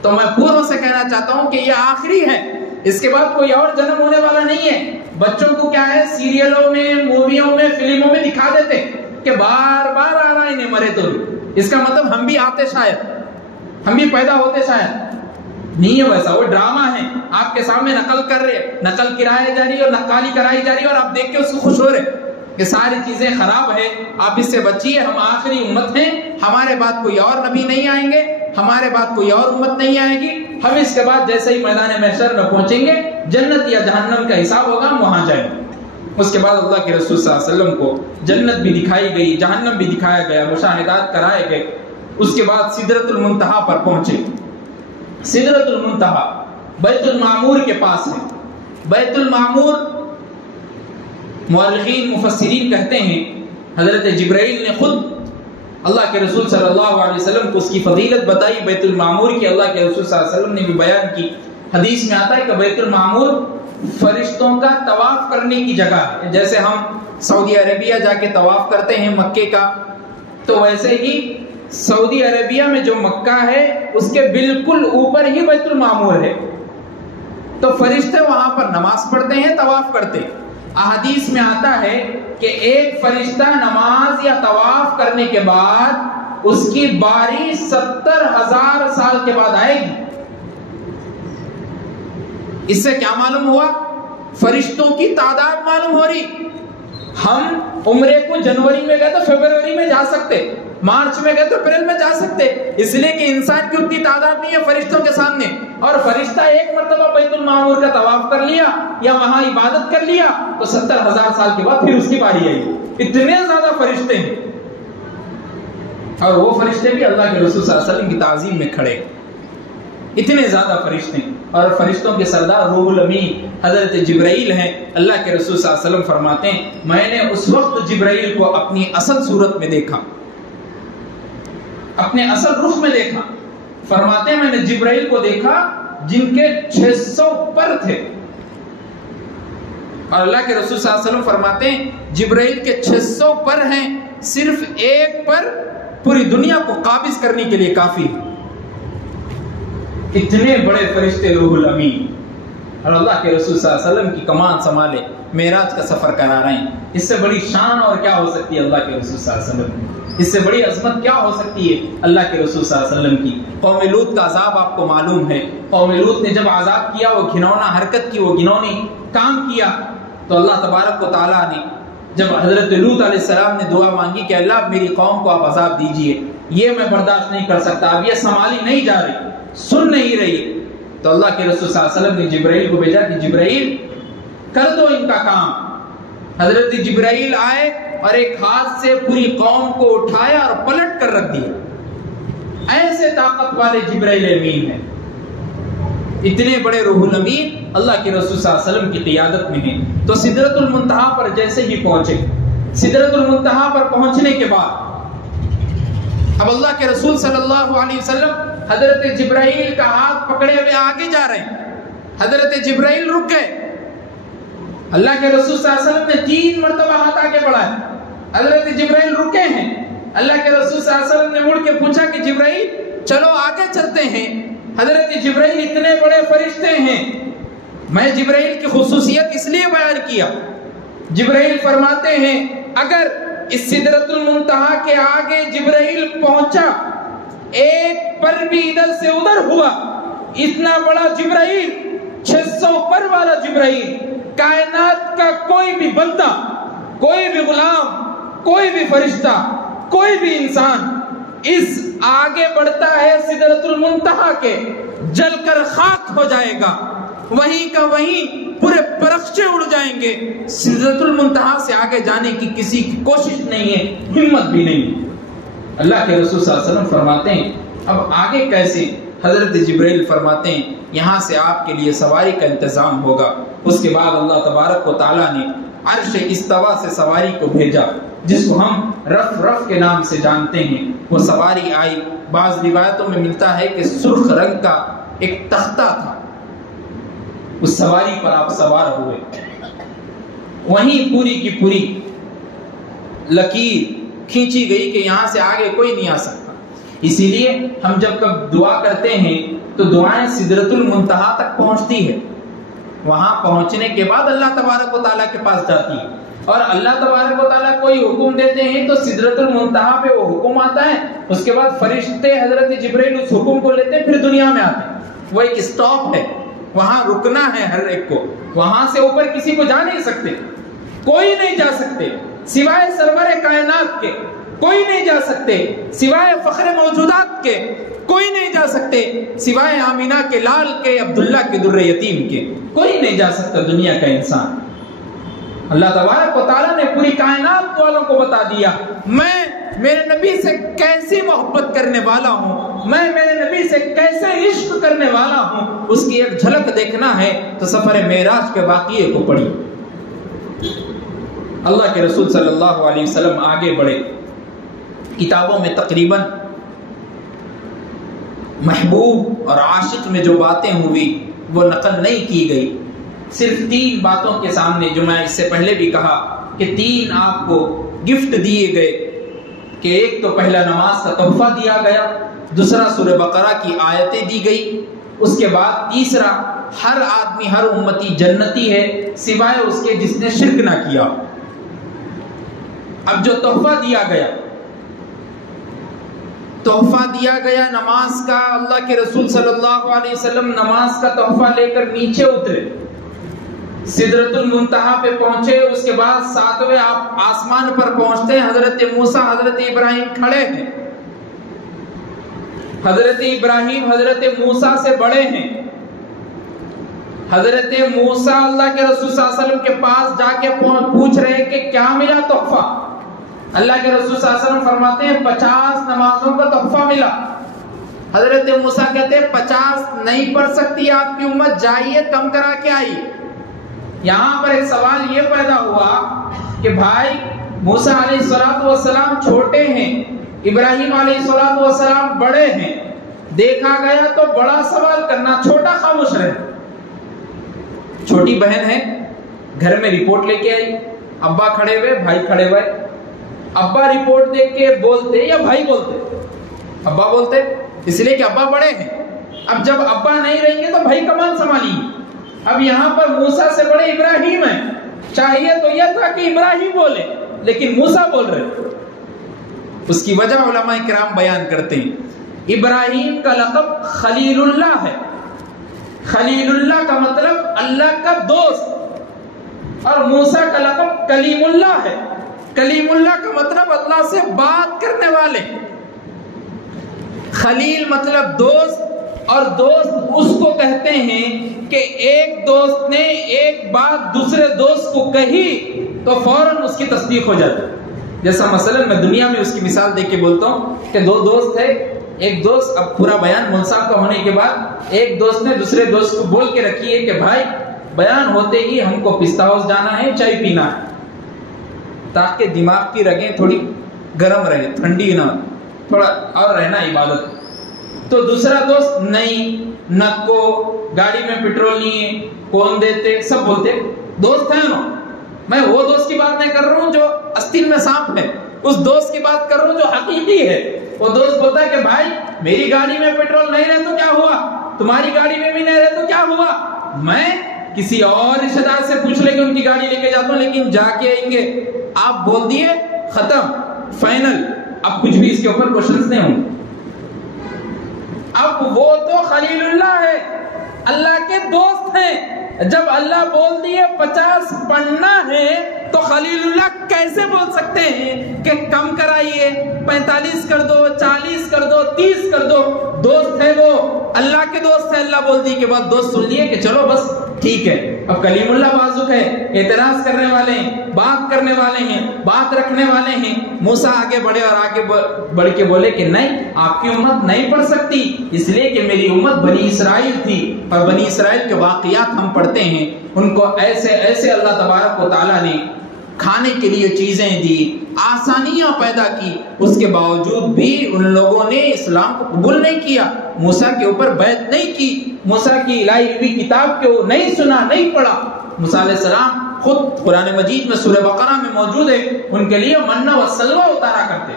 تو میں پوروں سے کہنا چاہتا ہوں کہ یہ آخری ہے، اس کے بعد کوئی اور جنم ہونے والا نہیں ہے۔ بچوں کو کیا ہے، سیریلوں میں، موویوں میں، فلموں میں دکھا دیتے کہ بار بار آ رہا انہیں مرے تو بھی، اس کا مطلب ہم بھی آتے، شاید ہم بھی پیدا ہوتے، شاید نہیں ہے ویسا، وہ ڈرامہ ہے، آپ کے سامنے نقل کر رہے، نقل کرائی جا رہی ہے اور نقالی کرائی جا رہی ہے، اور آپ دیکھ کے اس کو خوش ہو رہے کہ ساری چیزیں خراب ہے، آپ اس سے بچیے، ہم آخری امت ہیں، ہمارے بعد کوئی اور نبی نہیں آئیں گے، ہمارے بعد کوئی اور امت نہیں آئے گی، ہم اس کے بعد جیسے ہی میدان محشر میں پہنچیں گے جنت یا جہنم کا حساب ہوگا، ہم وہاں جائیں گے۔ اس کے بعد اللہ کے رسول صلی اللہ علیہ وسلم کو جنت بھی دکھائی گئی، جہنم بھی دکھایا گیا، مشاہدات کرائے گئے۔ اس کے بعد سدرۃ المنتہا پر پہنچے۔ سدرۃ المنتہا بیت المعمور کے پاس ہے۔ بیت المعمور مؤرخین مفسرین کہتے ہیں حضرت جبرائیل نے خود اللہ کے رسول صلی اللہ علیہ وسلم کو اس کی فضیلت بتائی بیت المعمور کی، اللہ کے رسول صلی اللہ علیہ وسلم نے بھی بیان کی۔ حدیث میں آتا ہے کہ بیت المعمور فرشتوں کا طواف کرنے کی جگہ ہے، جیسے ہم سعودی عربیہ جا کے طواف کرتے ہیں مکے کا، تو ویسے ہی سعودی عربیہ میں جو مکہ ہے اس کے بالکل اوپر ہی بیت المعمور ہے، تو فرشتے وہاں پر نماز پڑھتے ہیں، طواف کرتے ہیں۔ احادیث میں آتا ہے کہ ایک فرشتہ نماز یا طواف کرنے کے بعد اس کی باری 70,000 سال کے بعد آئے گی۔ اس سے کیا معلوم ہوا؟ فرشتوں کی تعداد معلوم ہو رہی۔ ہم عمرے کو جنوری میں گئے تو فروری میں جا سکتے، مارچ میں گئے تو اپریل میں جا سکتے، اس لیے کہ انسان کی اتنی تعداد نہیں ہے فرشتوں کے سامنے۔ اور فرشتہ ایک مرتبہ بیت المعمور کا طواف کر لیا یا وہاں عبادت کر لیا تو 70,000 سال کے بعد پھر اس کی باری آئی۔ اتنے زیادہ فرشتے ہیں، اور وہ فرشتے بھی اللہ کے رسول صلی اللہ علیہ وسلم کی تعظیم میں کھڑے، اتنے زیادہ فرشتے ہیں۔ اور فرشتوں کے سردار روح الامین حضرت جبرائیل ہیں۔ اللہ کے رسول صلی اللہ علیہ وسلم فرماتے ہیں میں نے اس وقت جبرائیل کو اپنی اصل صورت میں دیکھا، اپنے اصل رخ میں دیکھا۔ فرماتے ہیں میں نے جبرائیل کو دیکھا جن کے 600 پر تھے، اور اللہ کے رسول صلی اللہ علیہ وسلم فرماتے ہیں جبرائیل کے 600 پر ہیں، صرف ایک پر پوری دنیا کو قابض کرنے کے لیے کافی ہے۔ اتنے بڑے فرشتے روح الامین، اور اللہ کے رسول صلی اللہ علیہ وسلم کی کمان سنبھالے معراج کا سفر کرا رہے ہیں۔ اس سے بڑی شان اور کیا ہو سکتی ہے اللہ کے رسول صلی اللہ علیہ وسلم، اس سے بڑی عظمت کیا ہو سکتی ہے اللہ کے رسول صلی اللہ علیہ وسلم کی۔ قوم لوط کا عذاب آپ کو معلوم ہے، قوم لوط نے جب عذاب کیا، وہ گھنونا حرکت کی، وہ گھنونی کام کیا، تو اللہ تبارک و تعالیٰ نے جب حضرت لوط علیہ السلام نے دعا مانگی کہ اللہ میری قوم کو آپ عذاب دیجئے، یہ میں برداشت نہیں کر سکتا، اب یہ سنبھالی نہیں جا رہی، سن نہیں رہی، تو اللہ کے رسول صلی اللہ علیہ وسلم نے جبرائیل کو بھیجا کہ جبرائیل کر دو ان کا کام۔ حضرت جبرائیل آئے اور ایک ہاتھ سے پوری قوم کو اٹھایا اور پلٹ کر رکھ دیا۔ ایسے طاقت والے جبرائیل امین ہیں، اتنے بڑے روح الامین اللہ کے رسول صلی اللہ علیہ وسلم کی قیادت میں ہیں۔ تو سدرۃ المنتہا پر جیسے ہی پہنچے، سدرۃ المنتہا پر پہنچنے کے بعد اب اللہ کے رسول صلی اللہ علیہ وسلم حضرت جبرائیل کا ہاتھ پکڑے ہوئے آگے جا رہے ہیں۔ حضرت جبرائیل رک گئے، اللہ کے رسول صلی اللہ علیہ وسلم نے 3 مرتبہ ہاتھ آگے بڑھایا، حضرت جبرائیل رکے ہیں۔ اللہ کے رسول صلی اللہ علیہ وسلم نے مڑ کے پوچھا کہ جبرائیل چلو آگے چلتے ہیں۔ حضرت جبرائیل اتنے بڑے فرشتے ہیں، میں جبرائیل کی خصوصیت اس لیے بیان کیا۔ جبرائیل فرماتے ہیں اگر اس سدرۃ المنتہا کے آگے جبرائیل پہنچا، ایک پر بھی ادھر سے ادھر ہوا، اتنا بڑا جبرائیل، 600 پر والا جبرائیل، کائنات کا کوئی بھی بندہ، کوئی بھی غلام، کوئی بھی فرشتہ، کوئی بھی انسان اس آگے بڑھتا ہے سدرۃ المنتہا کے، جل کر خاک ہو جائے گا، وہیں کا وہیں پورے پرخچے اڑ جائیں گے۔ سدرۃ المنتہا سے آگے جانے کی کسی کی کوشش نہیں ہے، ہمت بھی نہیں۔ اللہ کے رسول صلی اللہ علیہ وسلم فرماتے ہیں اب آگے کیسے؟ حضرت جبرائیل فرماتے ہیں یہاں سے آپ کے لیے سواری کا انتظام ہوگا۔ اس کے بعد اللہ تبارک و تعالیٰ نے عرش استوا سے سواری کو بھیجا، جس کو ہم رف رف کے نام سے جانتے ہیں۔ وہ سواری آئی، بعض روایتوں میں ملتا ہے کہ سرخ رنگ کا ایک تختہ تھا، اس سواری پر آپ سوار ہوئے، وہیں پوری کی پوری لکیر کھینچی گئی کہ یہاں سے آگے کوئی نہیں آ سکتا۔ اسی لیے ہم جب کب دعا کرتے ہیں تو دعائیں سدرۃ المنتہا تک پہنچتی ہے، وہاں پہنچنے کے بعد اللہ تبارک و تعالیٰ کے پاس جاتی ہے، اور اللہ تبارک و تعالیٰ کوئی حکم دیتے ہیں تو سدرۃ المنتہا پہ وہ حکم آتا ہے، اس کے بعد فرشتے حضرت جبرائیل اس حکم کو لیتے ہیں، پھر دنیا میں آتے ہیں۔ وہ ایک اسٹاپ ہے، وہاں رکنا ہے ہر ایک کو، وہاں سے اوپر کسی کو جا نہیں سکتے، کوئی نہیں جا سکتے۔ سوائے سرور کائنات کے کوئی نہیں جا سکتے، سوائے فخر موجودات کے کوئی نہیں جا سکتے، سوائے آمینہ کے لال کے، عبداللہ کے در یتیم کے کوئی نہیں جا سکتا دنیا کا انسان۔ اللہ تبارک و تعالیٰ نے پوری کائنات والوں کو بتا دیا میں میرے نبی سے کیسی محبت کرنے والا ہوں، میں میرے نبی سے کیسے عشق کرنے والا ہوں۔ اس کی ایک جھلک دیکھنا ہے تو سفر معراج کے واقعے کو پڑھی۔ اللہ کے رسول صلی اللہ علیہ وسلم آگے بڑھے، کتابوں میں تقریباً محبوب اور عاشق میں جو باتیں ہوئی وہ نقل نہیں کی گئی، صرف 3 باتوں کے سامنے، جو میں اس سے پہلے بھی کہا کہ 3 آپ کو گفٹ دیے گئے، کہ ایک تو پہلا نماز کا تحفہ دیا گیا، دوسرا سورہ بقرہ کی آیتیں دی گئی، اس کے بعد تیسرا ہر آدمی، ہر امتی جنتی ہے سوائے اس کے جس نے شرک نہ کیا۔ اب جو تحفہ دیا گیا نماز کا، اللہ کے رسول صلی اللہ علیہ وسلم نماز کا تحفہ لے کر نیچے اترے، سدرۃ المنتہا پہ پہنچے، اس کے بعد 7ویں آسمان پر پہنچتے ہیں، حضرت موسیٰ حضرت ابراہیم کھڑے ہیں، حضرت ابراہیم حضرت موسیٰ سے بڑے ہیں، حضرت موسیٰ اللہ کے رسول صلی اللہ علیہ وسلم کے پاس جا کے پوچھ رہے ہیں کہ کیا ملا تحفہ؟ اللہ کے رسول صلی اللہ علیہ وسلم فرماتے ہیں 50 نمازوں کا تحفہ ملا۔ حضرت موسیٰ کہتے ہیں 50 نہیں پڑھ سکتی آپ کی امت، جائیے کم کرا کے آئی۔ یہاں پر ایک سوال یہ پیدا ہوا کہ بھائی موسیٰ علیہ السلام چھوٹے ہیں، ابراہیم علیہ السلام بڑے ہیں، دیکھا گیا تو بڑا سوال کرنا، چھوٹا خاموش رہے۔ چھوٹی بہن ہے، گھر میں رپورٹ لے کے آئی، ابا کھڑے ہوئے، بھائی کھڑے ہوئے، ابا رپورٹ دیکھ کے بولتے یا بھائی بولتے؟ ابا بولتے، اس لیے کہ ابا بڑے ہیں۔ اب جب ابا نہیں رہیں گے تو بھائی کمان سنبھالیں گے؟ اب یہاں پر موسیٰ سے بڑے ابراہیم ہیں، چاہیے تو یہ تھا کہ ابراہیم بولے، لیکن موسیٰ بول رہے۔ اس کی وجہ علماء کرام بیان کرتے ہیں، ابراہیم کا لقب خلیل اللہ ہے، خلیل اللہ کا مطلب اللہ کا دوست، اور موسیٰ کا لقب کلیم اللہ ہے، کلیم اللہ کا مطلب اللہ سے بات کرنے والے، خلیل مطلب دوست، اور دوست اس کو کہتے ہیں کہ ایک دوست نے ایک بات دوسرے دوست کو کہی تو فوراً اس کی تصدیق ہو جاتی۔ جیسا مثلا میں دنیا میں اس کی مثال دے کے بولتا ہوں کہ 2 دوست ہے، ایک دوست، اب پورا بیان منصاف کا ہونے کے بعد ایک دوست نے دوسرے دوست کو بول کے رکھی ہے کہ بھائی بیان ہوتے ہی ہم کو پستہ ہاؤس جانا ہے، چائے پینا ہے، تاکہ دماغ کی رگیں تھوڑی گرم رہے، ٹھنڈی نہ، تھوڑا اور رہنا عبادت۔ تو دوسرا دوست نہیں، نہ کو گاڑی میں پیٹرول نہیں ہے، کون دیتے، سب بولتے دوست ہیں نا۔ میں وہ دوست کی بات نہیں کر رہا ہوں جو استین میں سانپ ہے، اس دوست کی بات کر رہا ہوں جو حقیقی ہے۔ وہ دوست بولتا ہے کہ بھائی میری گاڑی میں پیٹرول نہیں رہے تو کیا ہوا، تمہاری گاڑی میں بھی نہیں رہے تو کیا ہوا، میں کسی اور رشتہ دار سے پوچھ لے کے ان کی گاڑی لے کے جاتا ہوں، لیکن جا کے آئیں گے۔ آپ بول دیے، ختم، فائنل، اب کچھ بھی اس کے اوپر کوشچنز نہیں ہوں۔ اب وہ تو خلیل اللہ ہے، اللہ کے دوست ہیں، جب اللہ بول دیے 50 پڑھنا ہے تو خلیل اللہ کیسے بول سکتے ہیں کہ کم کرائیے، 45 کر دو، 40 کر دو، 30 کر دو؟ دوست ہے وہ، اللہ کے دوست ہے، اللہ بول دی کے بعد دوست سن لیے کہ چلو بس ٹھیک ہے۔ اب کلیم اللہ بازک ہے، اعتراض کرنے والے ہیں، بات کرنے والے ہیں، بات رکھنے والے ہیں۔ موسیٰ آگے بڑھے اور آگے بڑھ کے بولے کہ نہیں، آپ کی امت نہیں پڑھ سکتی، اس لیے کہ میری امت بنی اسرائیل تھی، اور بنی اسرائیل کے واقعات ہم پڑھتے ہیں، ان کو ایسے ایسے اللہ تبارک و تعالیٰ نے کھانے کے لیے چیزیں دی، آسانیاں پیدا کی، اس کے باوجود بھی ان لوگوں نے اسلام کو قبول نہیں کیا، موسیٰ کے اوپر بیعت نہیں کی، موسیٰ کی لائی ہوئی کتاب کو نہیں سنا، نہیں پڑھا۔ موسیٰ علیہ السلام خود قرآن مجید میں سورہ بقرہ میں موجود ہے، ان کے لیے منہ و سلوہ اتارا کرتے،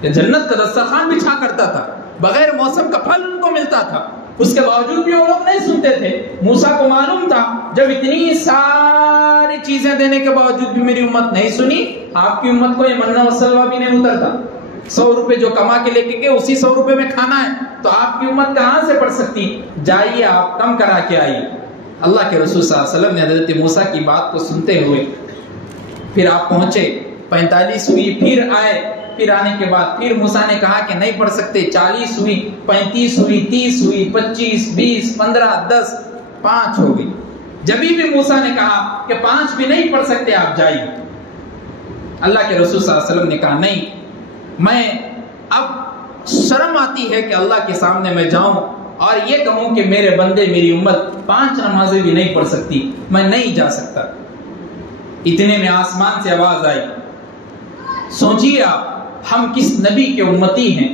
کہ جنت کا دسترخوان بچھا کرتا تھا، بغیر موسم کا پھل ان کو ملتا تھا، اس کے باوجود بھی وہ لوگ نہیں سنتے تھے۔ موسیٰ کو معلوم تھا جب اتنی ساری چیزیں دینے کے باوجود بھی میری امت نہیں سنی، آپ کی امت کو یہ منہ و سلوہ بھی نہیں اترتا۔ 100 روپے جو کما کے لے کے گئے اسی 100 روپے میں کھانا ہے، تو آپ کی امت کہاں سے پڑھ سکتی؟ جائیے آپ کم کرا کے آئیے۔ اللہ کے رسول صلی اللہ علیہ وسلم نے حضرت موسیٰ کی بات کو سنتے ہوئے پھر آپ پہنچے، 45 ہوئی، پھر آئے، پھر آنے کے بعد پھر موسیٰ نے کہا کہ نہیں پڑھ سکتے، 40 ہوئی، 35 ہوئی، 30 ہوئی، 25، 20، 15، 10، 5 ہو گئی۔ جبھی بھی موسیٰ نے کہا کہ 5 بھی نہیں پڑھ سکتے، آپ جائیے۔ اللہ کے رسول صلی اللہ علیہ وسلم نے کہا نہیں، میں اب شرم آتی ہے کہ اللہ کے سامنے میں جاؤں اور یہ کہوں کہ میرے بندے، میری امت 5 نمازیں بھی نہیں پڑھ سکتی، میں نہیں جا سکتا۔ اتنے میں آسمان سے آواز آئی۔ سوچیے آپ، ہم کس نبی کے امتی ہیں؟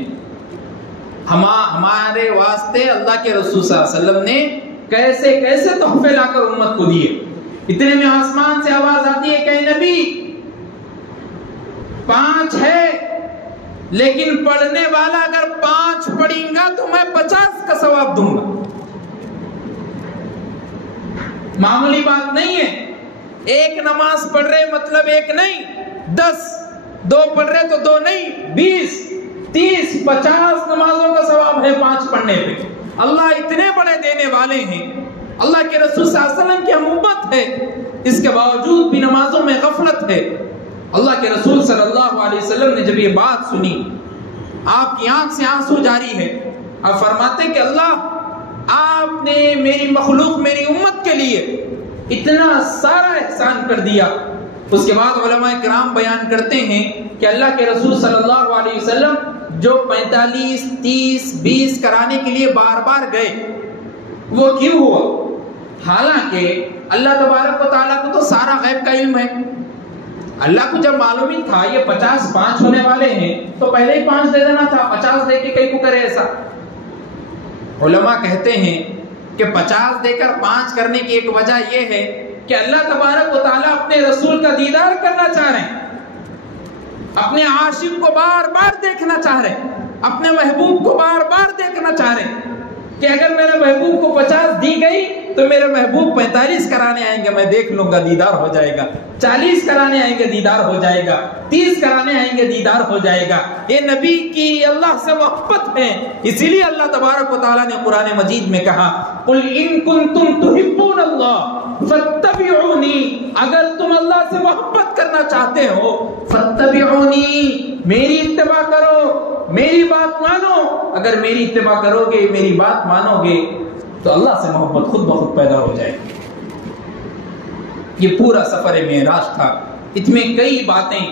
ہمارے واسطے اللہ کے رسول صلی اللہ علیہ وسلم نے کیسے کیسے تحفے لا کر امت کو دیے۔ اتنے میں آسمان سے آواز آتی ہے کہ نبی 5 ہے، لیکن پڑھنے والا اگر 5 پڑھیں گا تو میں 50 کا ثواب دوں گا۔ معمولی بات نہیں ہے، ایک نماز پڑھ رہے مطلب ایک نہیں، 10، 2 پڑھ رہے تو 2 نہیں، 20، 30، 50 نمازوں کا ثواب ہے 5 پڑھنے پہ۔ اللہ اتنے بڑے دینے والے ہیں، اللہ کے رسول صلی اللہ علیہ وسلم کی امت ہے، اس کے باوجود بھی نمازوں میں غفلت ہے۔ اللہ کے رسول صلی اللہ علیہ وسلم نے جب یہ بات سنی، آپ کی آنکھ سے آنسو جاری ہے۔ آپ فرماتے کہ اللہ، آپ نے میری مخلوق، میری امت کے لیے اتنا سارا احسان کر دیا۔ اس کے بعد علماء کرام بیان کرتے ہیں کہ اللہ کے رسول صلی اللہ علیہ وسلم جو 45، 30، 20 کرانے کے لیے بار بار گئے، وہ کیوں ہوا؟ حالانکہ اللہ تبارک و تعالیٰ کو تو سارا غیب کا علم ہے۔ اللہ کو جب معلوم ہی تھا یہ 50 5 ہونے والے ہیں تو پہلے ہی 5 دے دینا تھا، 50 دے کے کئی کو کرے ایسا۔ علماء کہتے ہیں کہ 50 دے کر 5 کرنے کی ایک وجہ یہ ہے کہ اللہ تبارک و تعالیٰ اپنے رسول کا دیدار کرنا چاہ رہے ہیں، اپنے عاشق کو بار بار دیکھنا چاہ رہے ہیں، اپنے محبوب کو بار بار دیکھنا چاہ رہے ہیں کہ اگر میرے محبوب کو 50 دی گئی تو میرے محبوب 45 کرانے آئیں گے، میں دیکھ لوں گا، دیدار ہو جائے گا، 40 کرانے آئیں گے، دیدار ہو جائے گا، 30 کرانے آئیں گے، دیدار ہو جائے گا۔ یہ نبی کی اللہ سے محبت ہے، اسی لیے اللہ تبارک و تعالیٰ نے قرآن مجید میں کہا قُلْ إِن كُنتُمْ تُحِبُّونَ اللَّهَ فَاتَّبِعُونِي، اگر تم اللہ سے محبت کرنا چاہتے ہو فَاتَّبِعُونِي، میری اتباع کرو، میری بات مانو۔ اگر میری اتباع کرو گے، میری بات مانو گے تو اللہ سے محبت خود بخود پیدا ہو جائے گی۔ یہ پورا سفر معراج تھا۔ اس میں کئی باتیں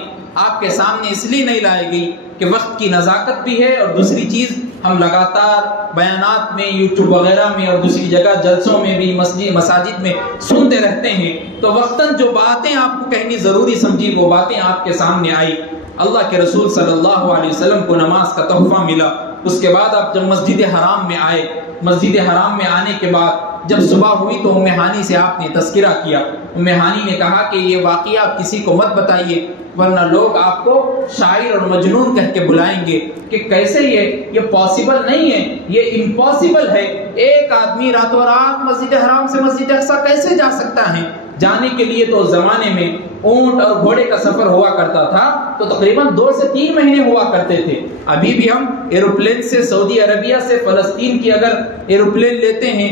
آپ کے سامنے اس لیے نہیں لائی گئی کہ وقت کی نزاکت بھی ہے، اور دوسری چیز ہم لگاتار بیانات میں، یوٹیوب وغیرہ میں اور دوسری جگہ جلسوں میں بھی، مساجد میں سنتے رہتے ہیں، تو وقتاً جو باتیں آپ کو کہنی ضروری سمجھی وہ باتیں آپ کے سامنے آئی۔ اللہ کے رسول صلی اللہ علیہ وسلم کو نماز کا تحفہ ملا۔ اس کے بعد آپ جب مسجد حرام میں آئے، مسجد حرام میں آنے کے بعد جب صبح ہوئی تو ام ہانی سے آپ نے تذکرہ کیا۔ ام ہانی نے کہا کہ یہ واقعہ آپ کسی کو مت بتائیے، ورنہ لوگ آپ کو شاعر اور مجنون کہہ کے بلائیں گے کہ کیسے یہ پاسبل نہیں ہے، یہ امپاسبل ہے۔ ایک آدمی راتوں رات مسجد حرام سے مسجد اقصی کیسے جا سکتا ہے؟ جانے کے لیے تو زمانے میں اونٹ اور گھوڑے کا سفر ہوا کرتا تھا، تو تقریباً 2 سے 3 مہینے ہوا کرتے تھے۔ ابھی بھی ہم ایروپلین سے سعودی عربیہ سے فلسطین کی اگر ایروپلین لیتے ہیں،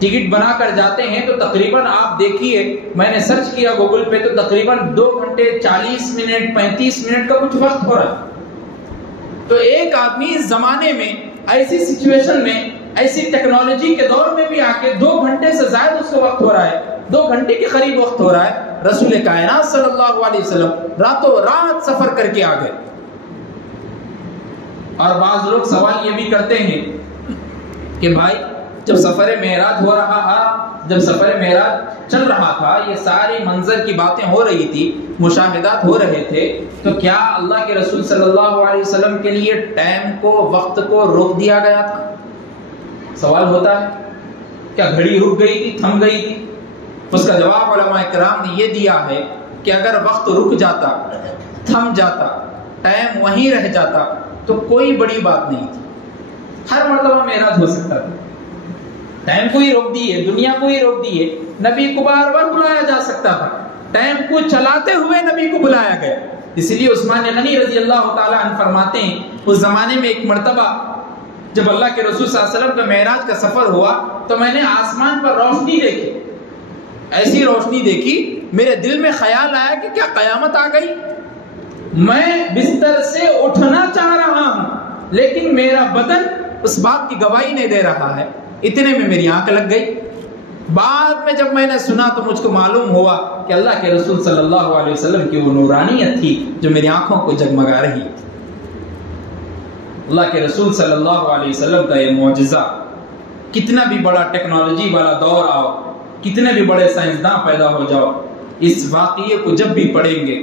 ٹکٹ بنا کر جاتے ہیں، تو تقریباً آپ دیکھیے، میں نے سرچ کیا گوگل پہ، تو تقریباً 2 گھنٹے 40 منٹ 35 منٹ کا کچھ وقت ہو رہا ہے۔ تو ایک آدمی اس زمانے میں، ایسی سچویشن میں، ایسی ٹیکنالوجی کے دور میں بھی آ کے 2 گھنٹے سے زائد اس کو وقت ہو رہا ہے، 2 گھنٹے کے قریب وقت ہو رہا ہے۔ رسول کائنات صلی اللہ علیہ وسلم راتوں رات سفر کر کے آ گئے۔ اور بعض لوگ سوال یہ بھی کرتے ہیں کہ بھائی جب سفر معراج ہو رہا تھا، جب سفر معراج چل رہا تھا، یہ ساری منظر کی باتیں ہو رہی تھی، مشاہدات ہو رہے تھے، تو کیا اللہ کے رسول صلی اللہ علیہ وسلم کے لیے ٹائم کو، وقت کو روک دیا گیا تھا؟ سوال ہوتا ہے، کیا گھڑی رک گئی تھی، تھم گئی تھی؟ اس کا جواب علماء کرام نے یہ دیا ہے کہ اگر وقت رک جاتا، تھم جاتا، ٹائم وہیں رہ جاتا تو کوئی بڑی بات نہیں تھی، ہر مرتبہ معراج ہو سکتا تھا۔ ٹائم کو ہی روک دیے، دنیا کو ہی روک دیے، نبی کو بار بار بلایا جا سکتا تھا، ٹائم کو چلاتے ہوئے نبی کو بلایا گیا۔ اس لیے عثمان غنی رضی اللہ تعالیٰ عنہ فرماتے ہیں، اس زمانے میں ایک مرتبہ جب اللہ کے رسول صلی اللہ علیہ وسلم کا معراج کا سفر ہوا تو میں نے آسمان پر روشنی دیکھی، ایسی روشنی دیکھی میرے دل میں خیال آیا کہ کیا قیامت آ گئی؟ میں بستر سے اٹھنا چاہ رہا ہوں لیکن میرا بدن اس بات کی گواہی نہیں دے رہا ہے۔ اتنے میں میری آنکھ لگ گئی۔ بعد میں جب میں نے سنا تو مجھ کو معلوم ہوا کہ اللہ کے رسول صلی اللہ علیہ وسلم کی وہ نورانیت تھی جو میری آنکھوں کو جگمگا رہی تھی۔ اللہ کے رسول صلی اللہ علیہ وسلم کا یہ معجزہ، کتنا بھی بڑا ٹیکنالوجی والا دور آؤ، کتنے بھی بڑے سائنسداں پیدا ہو جاؤ، اس واقعے کو جب بھی پڑھیں گے،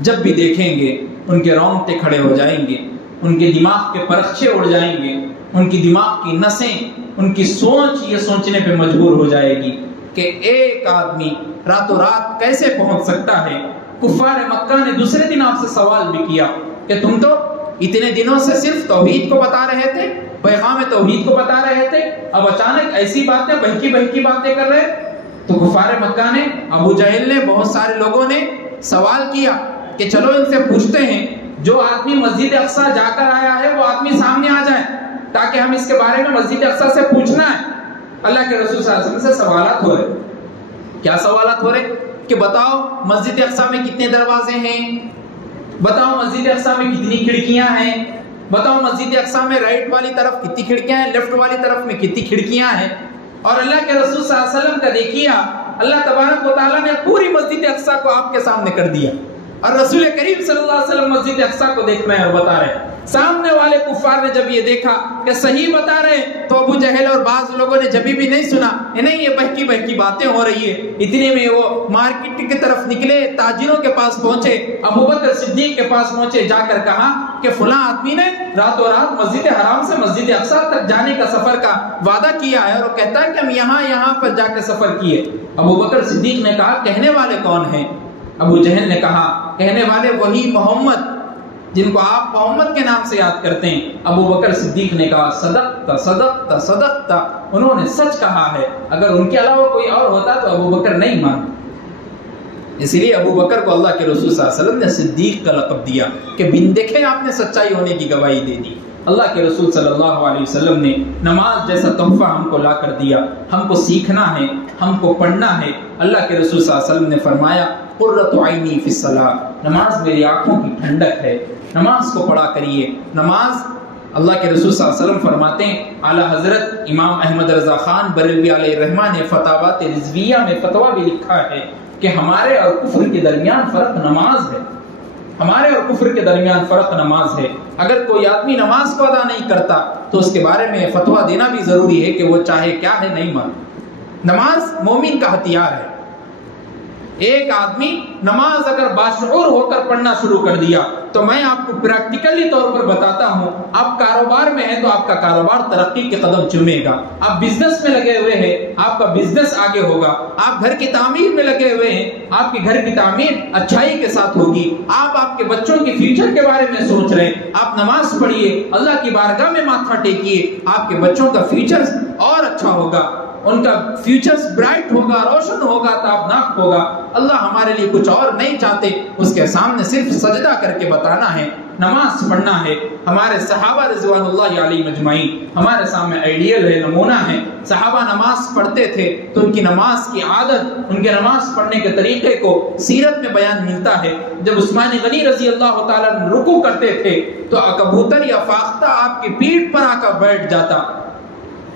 جب بھی دیکھیں گے، ان کے رونگٹے کھڑے ہو جائیں گے، ان کے دماغ کے پرخچے اڑ جائیں گے، ان کی دماغ کی نسیں، ان کی سوچ یہ سوچنے پہ مجبور ہو جائے گی کہ ایک آدمی راتوں رات کیسے پہنچ سکتا ہے۔ کفار مکہ نے دوسرے دن آپ سے سوال بھی کیا کہ تم تو اتنے دنوں سے صرف توحید کو بتا رہے تھے، پیغام توحید کو بتا رہے تھے، اب اچانک ایسی باتیں بہکی باتیں کر رہے۔ تو کفار مکہ نے، ابو جہل نے، بہت سارے لوگوں نے سوال کیا کہ چلو ان سے پوچھتے ہیں، جو آدمی مسجد اقصی جا کر آیا ہے وہ آدمی سامنے آ جائے تاکہ ہم اس کے بارے میں مسجد اقصی سے پوچھنا ہے۔ اللہ کے رسول صلی اللہ علیہ وسلم سے سوالات ہو رہے۔ کیا سوالات ہو رہے کہ بتاؤ مسجد اقصی میں کتنے دروازے ہیں، بتاؤ مسجد اقصی میں کتنی کھڑکیاں ہیں، بتاؤ مسجد اقصی میں رائٹ والی طرف کتنی کھڑکیاں ہیں، لیفٹ والی طرف میں کتنی کھڑکیاں ہیں۔ اور اللہ کے رسول صلی اللہ علیہ وسلم کا دیکھیے، اللہ تبارک و تعالیٰ نے پوری مسجد اقصی کو آپ کے سامنے کر دیا، اور رسول کریم صلی اللہ علیہ وسلم مسجد اقصی کو دیکھ رہے ہیں اور بتا رہے ہیں۔ سامنے والے کفار نے جب یہ دیکھا کہ صحیح بتا رہے ہیں تو ابو جہل اور بعض لوگوں نے جبھی بھی نہیں سنا، نہیں یہ بہکی باتیں ہو رہی ہے۔ اتنے میں وہ مارکیٹ کی طرف نکلے، تاجروں کے پاس پہنچے، ابو بکر صدیق کے پاس پہنچے، جا کر کہا کہ فلاں آدمی نے راتوں رات مسجد حرام سے مسجد اقصی تک جانے کا سفر کا وعدہ کیا ہے، اور وہ کہتا ہے کہ ہم یہاں پر جا کے سفر کیے۔ ابو بکر صدیق نے کہا کہنے والے کون ہیں؟ ابو جہل نے کہا کہنے والے وہی محمد جن کو آپ محمد کے نام سے یاد کرتے ہیں۔ ابو بکر صدیق نے کہا صدقت صدقت صدقت، انہوں نے سچ کہا ہے، اگر ان کے علاوہ کوئی اور ہوتا تو ابو بکر نہیں مانتے۔ اسی لیے ابو بکر کو اللہ کے رسول صلی اللہ علیہ وسلم نے صدیق کا لقب دیا کہ بن دیکھے آپ نے سچائی ہونے کی گواہی دے دی۔ اللہ کے رسول صلی اللہ علیہ وسلم نے نماز جیسا تحفہ ہم کو لا کر دیا، ہم کو سیکھنا ہے، ہم کو پڑھنا ہے۔ اللہ کے رسول صلی اللہ علیہ وسلم نے فرمایا قرۃ عینی فی الصلاۃ، نماز میری آنکھوں کی ٹھنڈک ہے، نماز کو پڑھا کریے۔ نماز، اللہ کے رسول صلی اللہ علیہ وسلم فرماتے ہیں، اعلیٰ حضرت امام احمد رضا خان بریلوی علیہ الرحمہ نے فتاویٰ رضویہ میں فتویٰ بھی لکھا ہے کہ ہمارے اور کفر کے درمیان فرق نماز ہے، ہمارے اور کفر کے درمیان فرق نماز ہے۔ اگر کوئی آدمی نماز کو ادا نہیں کرتا تو اس کے بارے میں فتویٰ دینا بھی ضروری ہے کہ وہ چاہے کیا ہے نہیں مانتا۔ نماز مومن کا ہتھیار ہے۔ ایک آدمی نماز اگر باشعور ہو کر پڑھنا شروع کر دیا تو میں آپ کو پریکٹیکلی طور پر بتاتا ہوں، آپ کاروبار میں ہیں تو آپ کا کاروبار ترقی کے قدم چومے گا، آپ بزنس میں لگے ہوئے ہیں آپ کا بزنس آگے ہوگا، آپ گھر کی تعمیر میں لگے ہوئے ہیں آپ کے گھر کی تعمیر اچھائی کے ساتھ ہوگی، آپ کے بچوں کے فیوچر کے بارے میں سوچ رہے ہیں، آپ نماز پڑھیے، اللہ کی بارگاہ میں ماتھا ٹیکیے، آپ کے بچوں کا فیوچر اور اچھا ہوگا، ان کا فیوچرز برائٹ ہوگا، روشن ہوگا، تابناک ہوگا۔ اللہ ہمارے لیے کچھ اور نہیں چاہتے، اس کے سامنے صرف سجدہ کر کے بتانا ہے، نماز پڑھنا ہے۔ ہمارے صحابہ رضوان اللہ علیہ مجمعین ہمارے سامنے آئیڈیل ہے، نمونہ ہے۔ صحابہ نماز پڑھتے تھے تو ان کی نماز کی عادت، ان کے نماز پڑھنے کے طریقے کو سیرت میں بیان ملتا ہے۔ جب عثمان غنی رضی اللہ تعالیٰ رکوع کرتے تھے تو کبوتر یا فاختہ آپ کی پیٹھ پر آ کر بیٹھ جاتا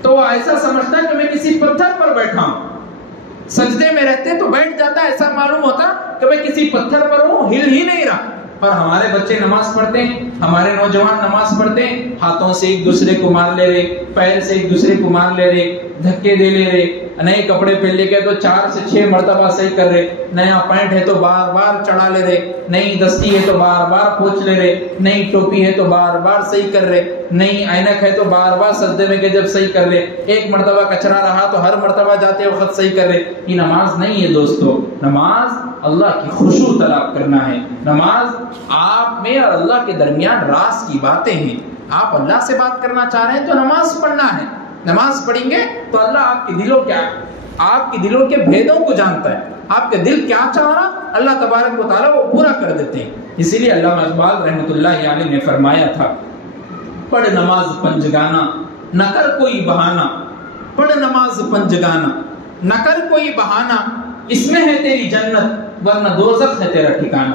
تو وہ ایسا سمجھتا کہ میں کسی پتھر پر بیٹھا ہوں، سجدے میں رہتے تو بیٹھ جاتا، ایسا معلوم ہوتا کہ میں کسی پتھر پر ہوں، ہل ہی نہیں رہا۔ اور ہمارے بچے نماز پڑھتے ہیں، ہمارے نوجوان نماز پڑھتے ہیں، ہاتھوں سے ایک دوسرے کو مار لے رہے، پیر سے ایک دوسرے کو مار لے رہے، دھکے دے لے رہے، نئے کپڑے پہن لے کے تو 4 سے 6 مرتبہ صحیح کر رہے، نیا پینٹ ہے تو بار بار چڑھا لے رہے، نئی دستی ہے تو بار بار پوچھ لے رہے، نئی ٹوپی ہے تو بار بار صحیح کر رہے، نئی اینک ہے تو بار بار سجدے میں کہ جب صحیح کر رہے، ایک مرتبہ کچرا رہا تو ہر مرتبہ جاتے وقت صحیح کر رہے۔ یہ نماز نہیں ہے دوستو، نماز اللہ کی خشوع طلب کرنا ہے، نماز آپ میں اور اللہ کے درمیان راز کی باتیں ہیں۔ آپ اللہ سے بات کرنا چاہ رہے ہیں تو نماز پڑھنا ہے، نماز پڑھیں گے تو اللہ آپ کے دلوں کے بھیدوں کو جانتا ہے، آپ کے دل کیا چاہ رہا اللہ تبارک و تعالیٰ وہ پورا کر دیتے ہیں۔ اسی لیے علامہ اقبال رحمۃ اللہ علیہ نے فرمایا تھا، پڑھ نماز پنجگانا نہ کر کوئی بہانہ، پڑھ نماز پنجگانا نہ کر کوئی بہانہ، اس میں ہے تیری جنت ورنہ دوزخ ہے تیرا ٹھکانہ۔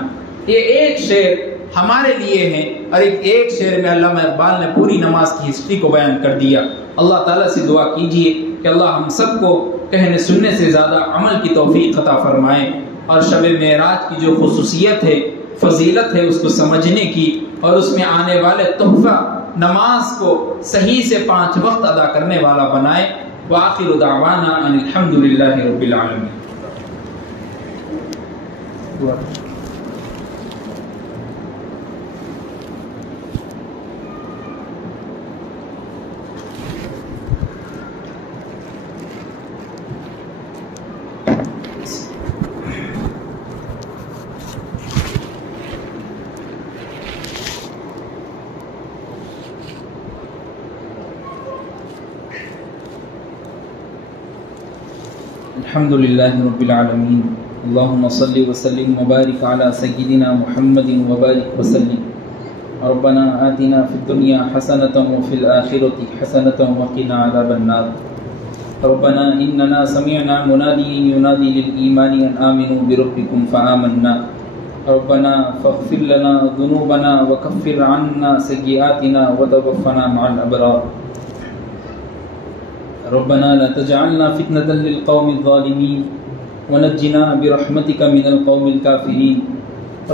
یہ ایک شعر ہمارے لیے ہے، اور ایک شعر میں علامہ اقبال نے پوری نماز کی ہسٹری کو بیان کر دیا۔ اللہ تعالیٰ سے دعا کیجئے کہ اللہ ہم سب کو کہنے سننے سے زیادہ عمل کی توفیق عطا فرمائے، اور شب معراج کی جو خصوصیت ہے، فضیلت ہے، اس کو سمجھنے کی اور اس میں آنے والے تحفہ نماز کو صحیح سے 5 وقت ادا کرنے والا بنائے۔ وآخر دعوانا ان الحمدللہ رب العالمین۔ الحمد لله رب العالمين اللهم صل وسلم وبارك على سيدنا محمد وبارك وسلم ربنا آتنا في الدنيا حسنة وفي الآخرة حسنة وقنا عذاب النار ربنا إننا سمعنا مناديا ينادي للإيمان أن آمنوا بربكم فآمنا ربنا فاغفر لنا ذنوبنا وكفر عنا سيئاتنا وتوفنا مع الأبرار ربنا لا تجعلنا فتنة للقوم الظالمين ونجنا برحمتك من القوم الكافرين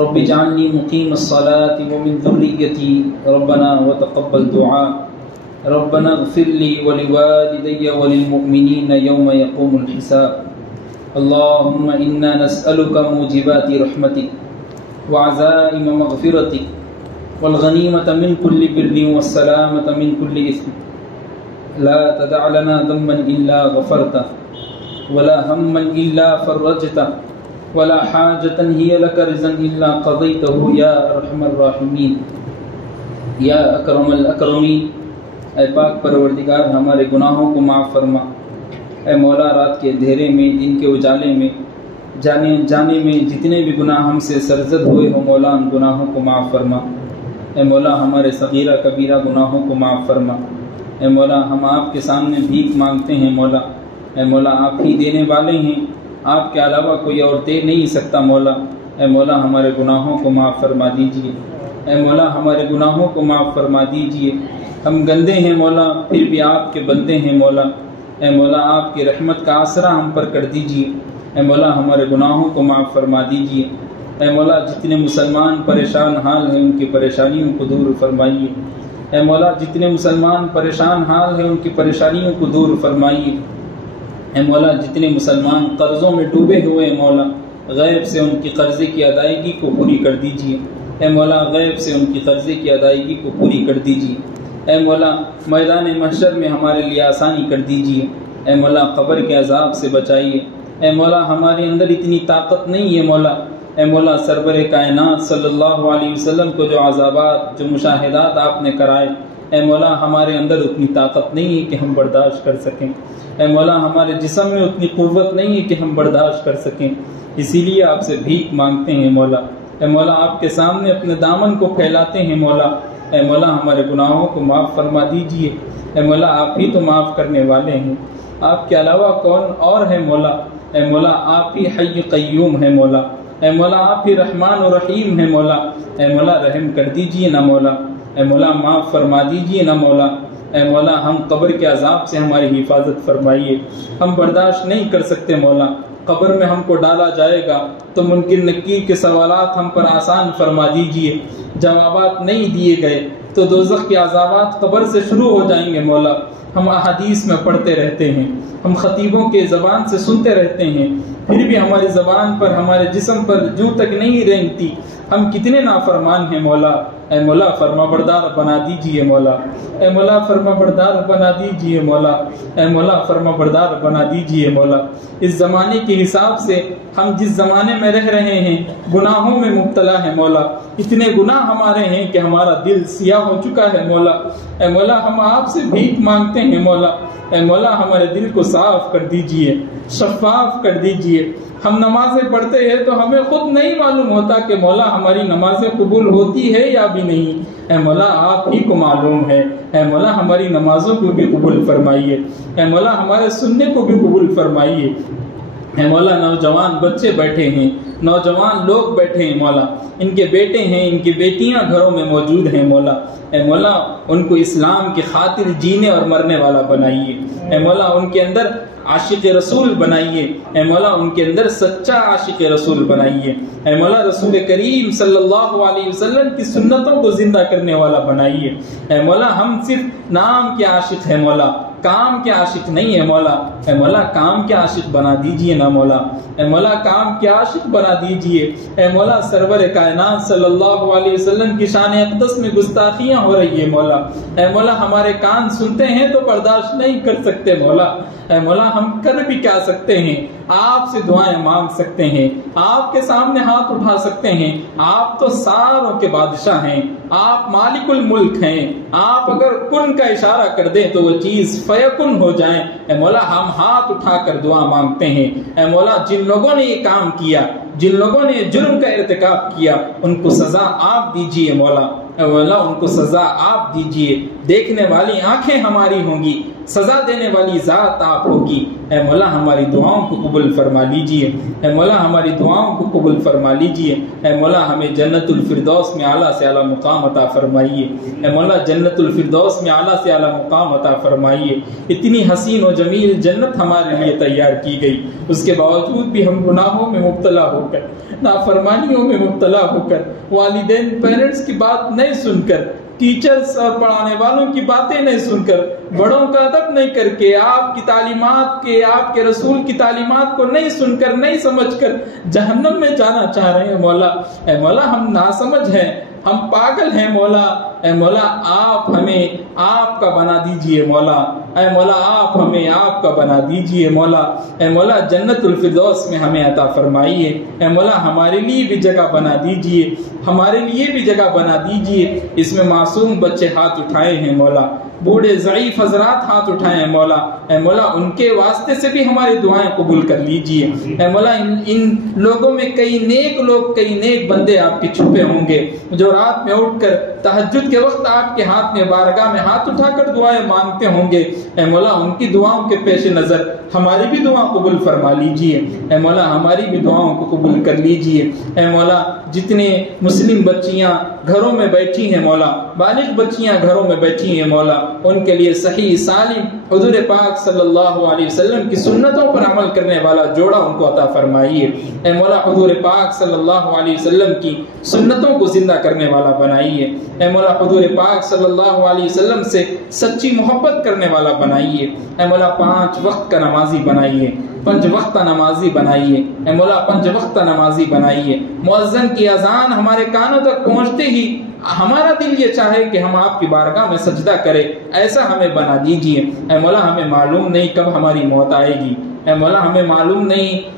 رب اجعلني مقيم الصلاة ومن ذريتي ربنا وتقبل دعاء ربنا اغفر لي ولوالدي وللمؤمنين يوم يقوم الحساب اللهم إنا نسألك موجبات رحمتك وعزائم مغفرتك والغنيمة من كل بر والسلامة من كل إثم لا تدع لنا ذنبا إلا غفرته ولا هما إلا فرجته ولا حاجة هي لك رزقا إلا قضيته يا أرحم الراحمين یا اکرم الاکرمین۔ اے پاک پروردگار ہمارے گناہوں کو معاف فرما۔ اے مولا رات کے اندھیرے میں، دن کے اجالے میں، جانے میں جتنے بھی گناہ ہم سے سرزد ہوئے ہو مولا، ان گناہوں کو معاف فرما۔ اے مولا ہمارے صغیرہ کبیرہ گناہوں کو معاف فرما۔ اے مولا ہم آپ کے سامنے بھیک مانگتے ہیں مولا۔ اے مولا آپ ہی دینے والے ہیں، آپ کے علاوہ کوئی اور دے نہیں سکتا مولا۔ اے مولا ہمارے گناہوں کو معاف فرما دیجیے۔ اے مولا ہمارے گناہوں کو معاف فرما دیجیے۔ ہم گندے ہیں مولا، پھر بھی آپ کے بندے ہیں مولا۔ اے مولا آپ کی رحمت کا آسرا ہم پر کر دیجیے۔ اے مولا ہمارے گناہوں کو معاف فرما دیجیے۔ اے مولا جتنے مسلمان پریشان حال ہیں ان کی پریشانیوں کو دور فرمائیے۔ اے مولا جتنے مسلمان پریشان حال ہیں ان کی پریشانیوں کو دور فرمائیے۔ اے مولا جتنے مسلمان قرضوں میں ڈوبے ہوئے مولا، غیب سے ان کی قرضے کی ادائیگی کو پوری کر دیجیے۔ اے مولا غیب سے ان کی قرضے کی ادائیگی کو پوری کر دیجیے۔ اے مولا میدان محشر میں ہمارے لیے آسانی کر دیجیے۔ اے مولا قبر کے عذاب سے بچائیے۔ اے مولا ہمارے اندر اتنی طاقت نہیں ہے مولا۔ اے مولا سرور کائنات صلی اللہ علیہ وسلم کو جو عذابات، جو مشاہدات آپ نے کرائے، اے مولا ہمارے اندر اتنی طاقت نہیں ہے کہ ہم برداشت کر سکیں۔ اے مولا ہمارے جسم میں اتنی قوت نہیں ہے کہ ہم برداشت کر سکیں، اسی لیے آپ سے بھیک مانگتے ہیں مولا۔ اے مولا آپ کے سامنے اپنے دامن کو پھیلاتے ہیں مولا۔ اے مولا ہمارے گناہوں کو معاف فرما دیجیے۔ اے مولا آپ ہی تو معاف کرنے والے ہیں، آپ کے علاوہ کون اور ہے مولا۔ اے مولا آپ ہی حی قیوم ہے مولا۔ اے مولا آپ ہی رحمان و رحیم ہے مولا۔ اے مولا رحم کر دیجیے نا مولا۔ اے مولا معاف فرما دیجیے نا مولا۔ اے مولا ہم قبر کے عذاب سے ہماری حفاظت فرمائیے، ہم برداشت نہیں کر سکتے مولا۔ قبر میں ہم کو ڈالا جائے گا تو منکر نکیر کے سوالات ہم پر آسان فرما دیجیے، جوابات نہیں دیے گئے تو دوزخ کے عذابات قبر سے شروع ہو جائیں گے مولا۔ ہم احادیث میں پڑھتے رہتے ہیں، ہم خطیبوں کے زبان سے سنتے رہتے ہیں، پھر بھی ہماری زبان پر، ہمارے جسم پر جوں تک نہیں رینگتی۔ ہم کتنے نافرمان ہیں مولا۔ اے مولا فرما بردار بنا دیجیے مولا۔ اے مولا فرما بردار بنا دیجیے مولا۔ اے مولا فرما بردار بنا دیجیے مولا۔ اس زمانے کے حساب سے ہم جس زمانے میں رہ رہے ہیں گناہوں میں مبتلا ہے مولا۔ اتنے گناہ ہمارے ہیں کہ ہمارا دل سیاہ ہو چکا ہے مولا۔ اے مولا ہم آپ سے بھیک مانگتے ہیں مولا۔ اے مولا ہمارے دل کو صاف کر دیجیے، شفاف کر دیجیے۔ ہم نمازیں پڑھتے ہیں تو ہمیں خود نہیں معلوم ہوتا کہ مولا ہماری نمازیں قبول ہوتی ہے یا بھی نہیں۔ اے مولا آپ ہی کو معلوم ہے۔ اے مولا ہماری نمازوں کو بھی قبول فرمائیے۔ اے مولا ہمارے سننے کو بھی قبول فرمائیے۔ اے مولا نوجوان بچے بیٹھے ہیں نوجوان لوگ بیٹھے ہیں مولا، ان کے بیٹے ہیں، ان کی بیٹیاں گھروں میں موجود ہیں مولا، اے مولا ان کو اسلام کی خاطر جینے اور مرنے والا بنائیے، اے مولا ان کے اندر عاشق رسول بنائیے، اے مولا ان کے اندر سچا عاشق رسول بنائیے، اے مولا رسول کریم صلی اللہ علیہ وسلم کی سنتوں کو زندہ کرنے والا بنائیے، اے مولا ہم صرف نام کے عاشق ہیں مولا، کام کے عاشق نہیں ہے مولا، اے مولا کام کے عاشق بنا دیجئے نا مولا، اے مولا کام کے عاشق بنا دیجئے، اے مولا سرور کائنات صلی اللہ علیہ وسلم کی شان اقدس میں گستاخیاں ہو رہی ہے مولا، اے مولا ہمارے کان سنتے ہیں تو برداشت نہیں کر سکتے مولا، اے مولا ہم کر بھی کیا سکتے ہیں، آپ سے دعائیں مانگ سکتے ہیں، آپ کے سامنے ہاتھ اٹھا سکتے ہیں، آپ تو ساروں کے بادشاہ ہیں، آپ مالک الملک ہیں، آپ اگر کن کا اشارہ کر دیں تو وہ چیز فیکن ہو جائیں، اے مولا ہم ہاتھ اٹھا کر دعا مانگتے ہیں، اے مولا جن لوگوں نے یہ کام کیا، جن لوگوں نے جرم کا ارتکاب کیا ان کو سزا آپ دیجئے مولا، اے مولا ان کو سزا آپ دیجئے، دیکھنے والی آنکھیں ہماری ہوں گی، سزا دینے والی ذات آپ ہوگی، اے مولا ہماری دعاؤں کو قبول فرما لیجئے، اے مولا ہماری دعاؤں کو قبول فرما لیجئے، اے مولا ہمیں جنت الفردوس میں اعلیٰ سے اعلیٰ مقام عطا فرمائیے، اے مولا جنت الفردوس میں اعلیٰ سے اعلیٰ مقام عطا فرمائیے، اتنی حسین و جمیل جنت ہمارے لیے تیار کی گئی، اس کے باوجود بھی ہم گناہوں میں مبتلا ہو کر، نافرمانیوں میں مبتلا ہو کر، والدین پیرنٹس کی بات نہیں سن کر، ٹیچرز اور پڑھانے والوں کی باتیں نہیں سن کر، بڑوں کا ادب نہیں کر کے، آپ کی تعلیمات کے، آپ کے رسول کی تعلیمات کو نہیں سن کر، نہیں سمجھ کر جہنم میں جانا چاہ رہے ہیں مولا، اے مولا ہم ناسمجھ ہیں، ہم پاگل ہیں مولا، اے مولا آپ ہمیں آپ کا بنا دیجئے مولا، اے مولا آپ ہمیں آپ کا بنا دیجئے مولا، اے مولا جنت الفردوس میں ہمیں عطا فرمائیے، اے مولا ہمارے لیے بھی جگہ بنا دیجئے، ہمارے لیے بھی جگہ بنا دیجئے، اس میں معصوم بچے ہاتھ اٹھائے ہیں مولا، بوڑھے ضعیف حضرات ہاتھ اٹھائے ہیں مولا، اے مولا ان کے واسطے سے بھی ہماری دعائیں قبول کر لیجئے، اے مولا ان لوگوں میں کئی نیک لوگ، کئی نیک بندے آپ کے چھپے ہوں گے جو رات میں اٹھ کر تہجد کے وقت آپ کے ہاتھ میں بارگاہ میں ہاتھ اٹھا کر دعائیں مانگتے ہوں گے، اے مولا ان کی دعاؤں کے پیش نظر ہماری بھی دعا قبول فرما لیجئے، اے مولا ہماری بھی دعاؤں کو قبول کر لیجئے، اے مولا جتنے مسلم بچیاں گھروں میں بیٹھی ہیں مولا، بالغ بچیاں گھروں میں بیٹھی ہیں مولا، ان کے لیے صحیح سالم حضور پاک صلی اللہ علیہ وسلم کی سنتوں پر عمل کرنے والا جوڑا ان کو عطا فرمائیے، اے مولا حضور پاک صلی اللہ علیہ وسلم کی سنتوں کو زندہ کرنے والا بنائیے، اے مولا حضور پاک صلی اللہ علیہ وسلم سے سچی محبت کرنے والا بنائیے، اے مولا 5 وقت کا نمازی بنائیے، 5 وقت نمازی بنائیے، اے مولا 5 وقت نمازی بنائیے، مؤذن کی اذان ہمارے کانوں تک پہنچتے ہی ہمارا دل یہ چاہے کہ ہم آپ کی بارگاہ میں سجدہ کریں، ایسا ہمیں بنا دیجئے، اے مولا ہمیں معلوم نہیں کب ہماری موت آئے گی، اے مولا ہمیں معلوم نہیں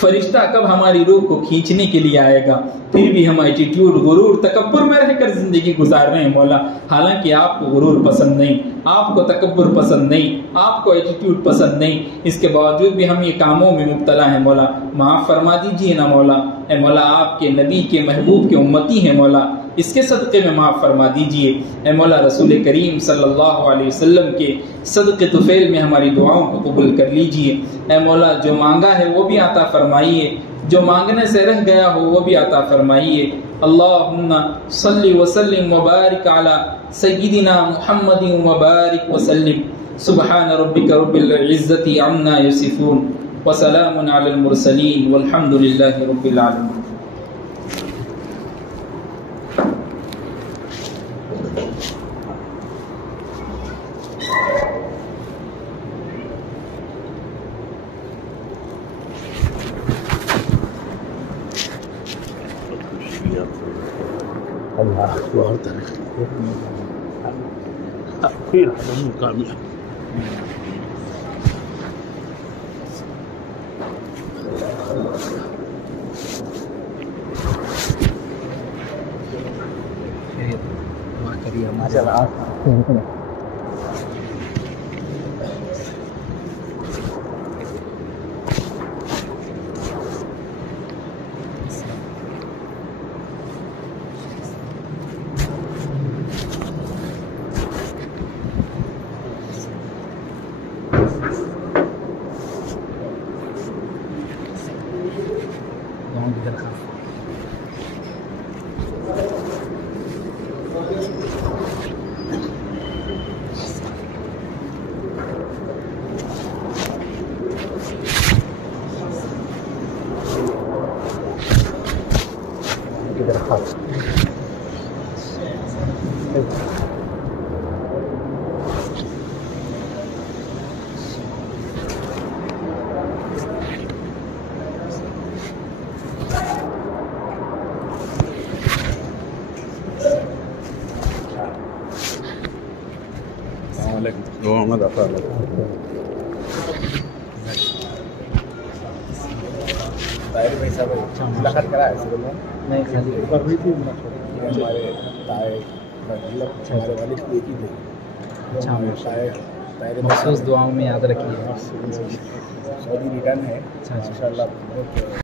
فرشتہ کب ہماری روح کو کھینچنے کے لیے آئے گا، پھر بھی ہم ایٹیٹیوڈ، غرور، تکبر میں رہ کر زندگی گزار رہے ہیں مولا، حالانکہ آپ کو غرور پسند نہیں، آپ کو تکبر پسند نہیں، آپ کو ایٹیٹیوڈ پسند نہیں، اس کے باوجود بھی ہم یہ کاموں میں مبتلا ہیں مولا، معاف فرما دیجئے نا مولا، اے مولا آپ کے نبی کے محبوب کے امتی ہیں مولا، اس کے صدقے میں معاف فرما دیجئے، اے مولا رسول کریم صلی اللہ علیہ وسلم کے صدقے طفیل میں ہماری دعاؤں کو قبول کر لیجئے، اے مولا جو مانگا ہے وہ بھی عطا فرمائیے، جو مانگنے سے رہ گیا ہو وہ بھی عطا فرمائیے، اللہم صلی وسلم وبارک علی سیدنا محمد وبارک وسلم، سبحان ربک رب العزت عما یصفون وسلام علی المرسلین والحمد للہ رب العالمین۔ اللہ بہت پھر کامیاب محمد عفان طاہر بھائی صاحب ملاقات کرا ہے سر نہیں خالی تھی ہمارے ہمارے والد کی ایک ہی تھے مخصوص دعاؤں میں یاد رکھیے. سعودی ریٹرن ہے ماشاء اللہ.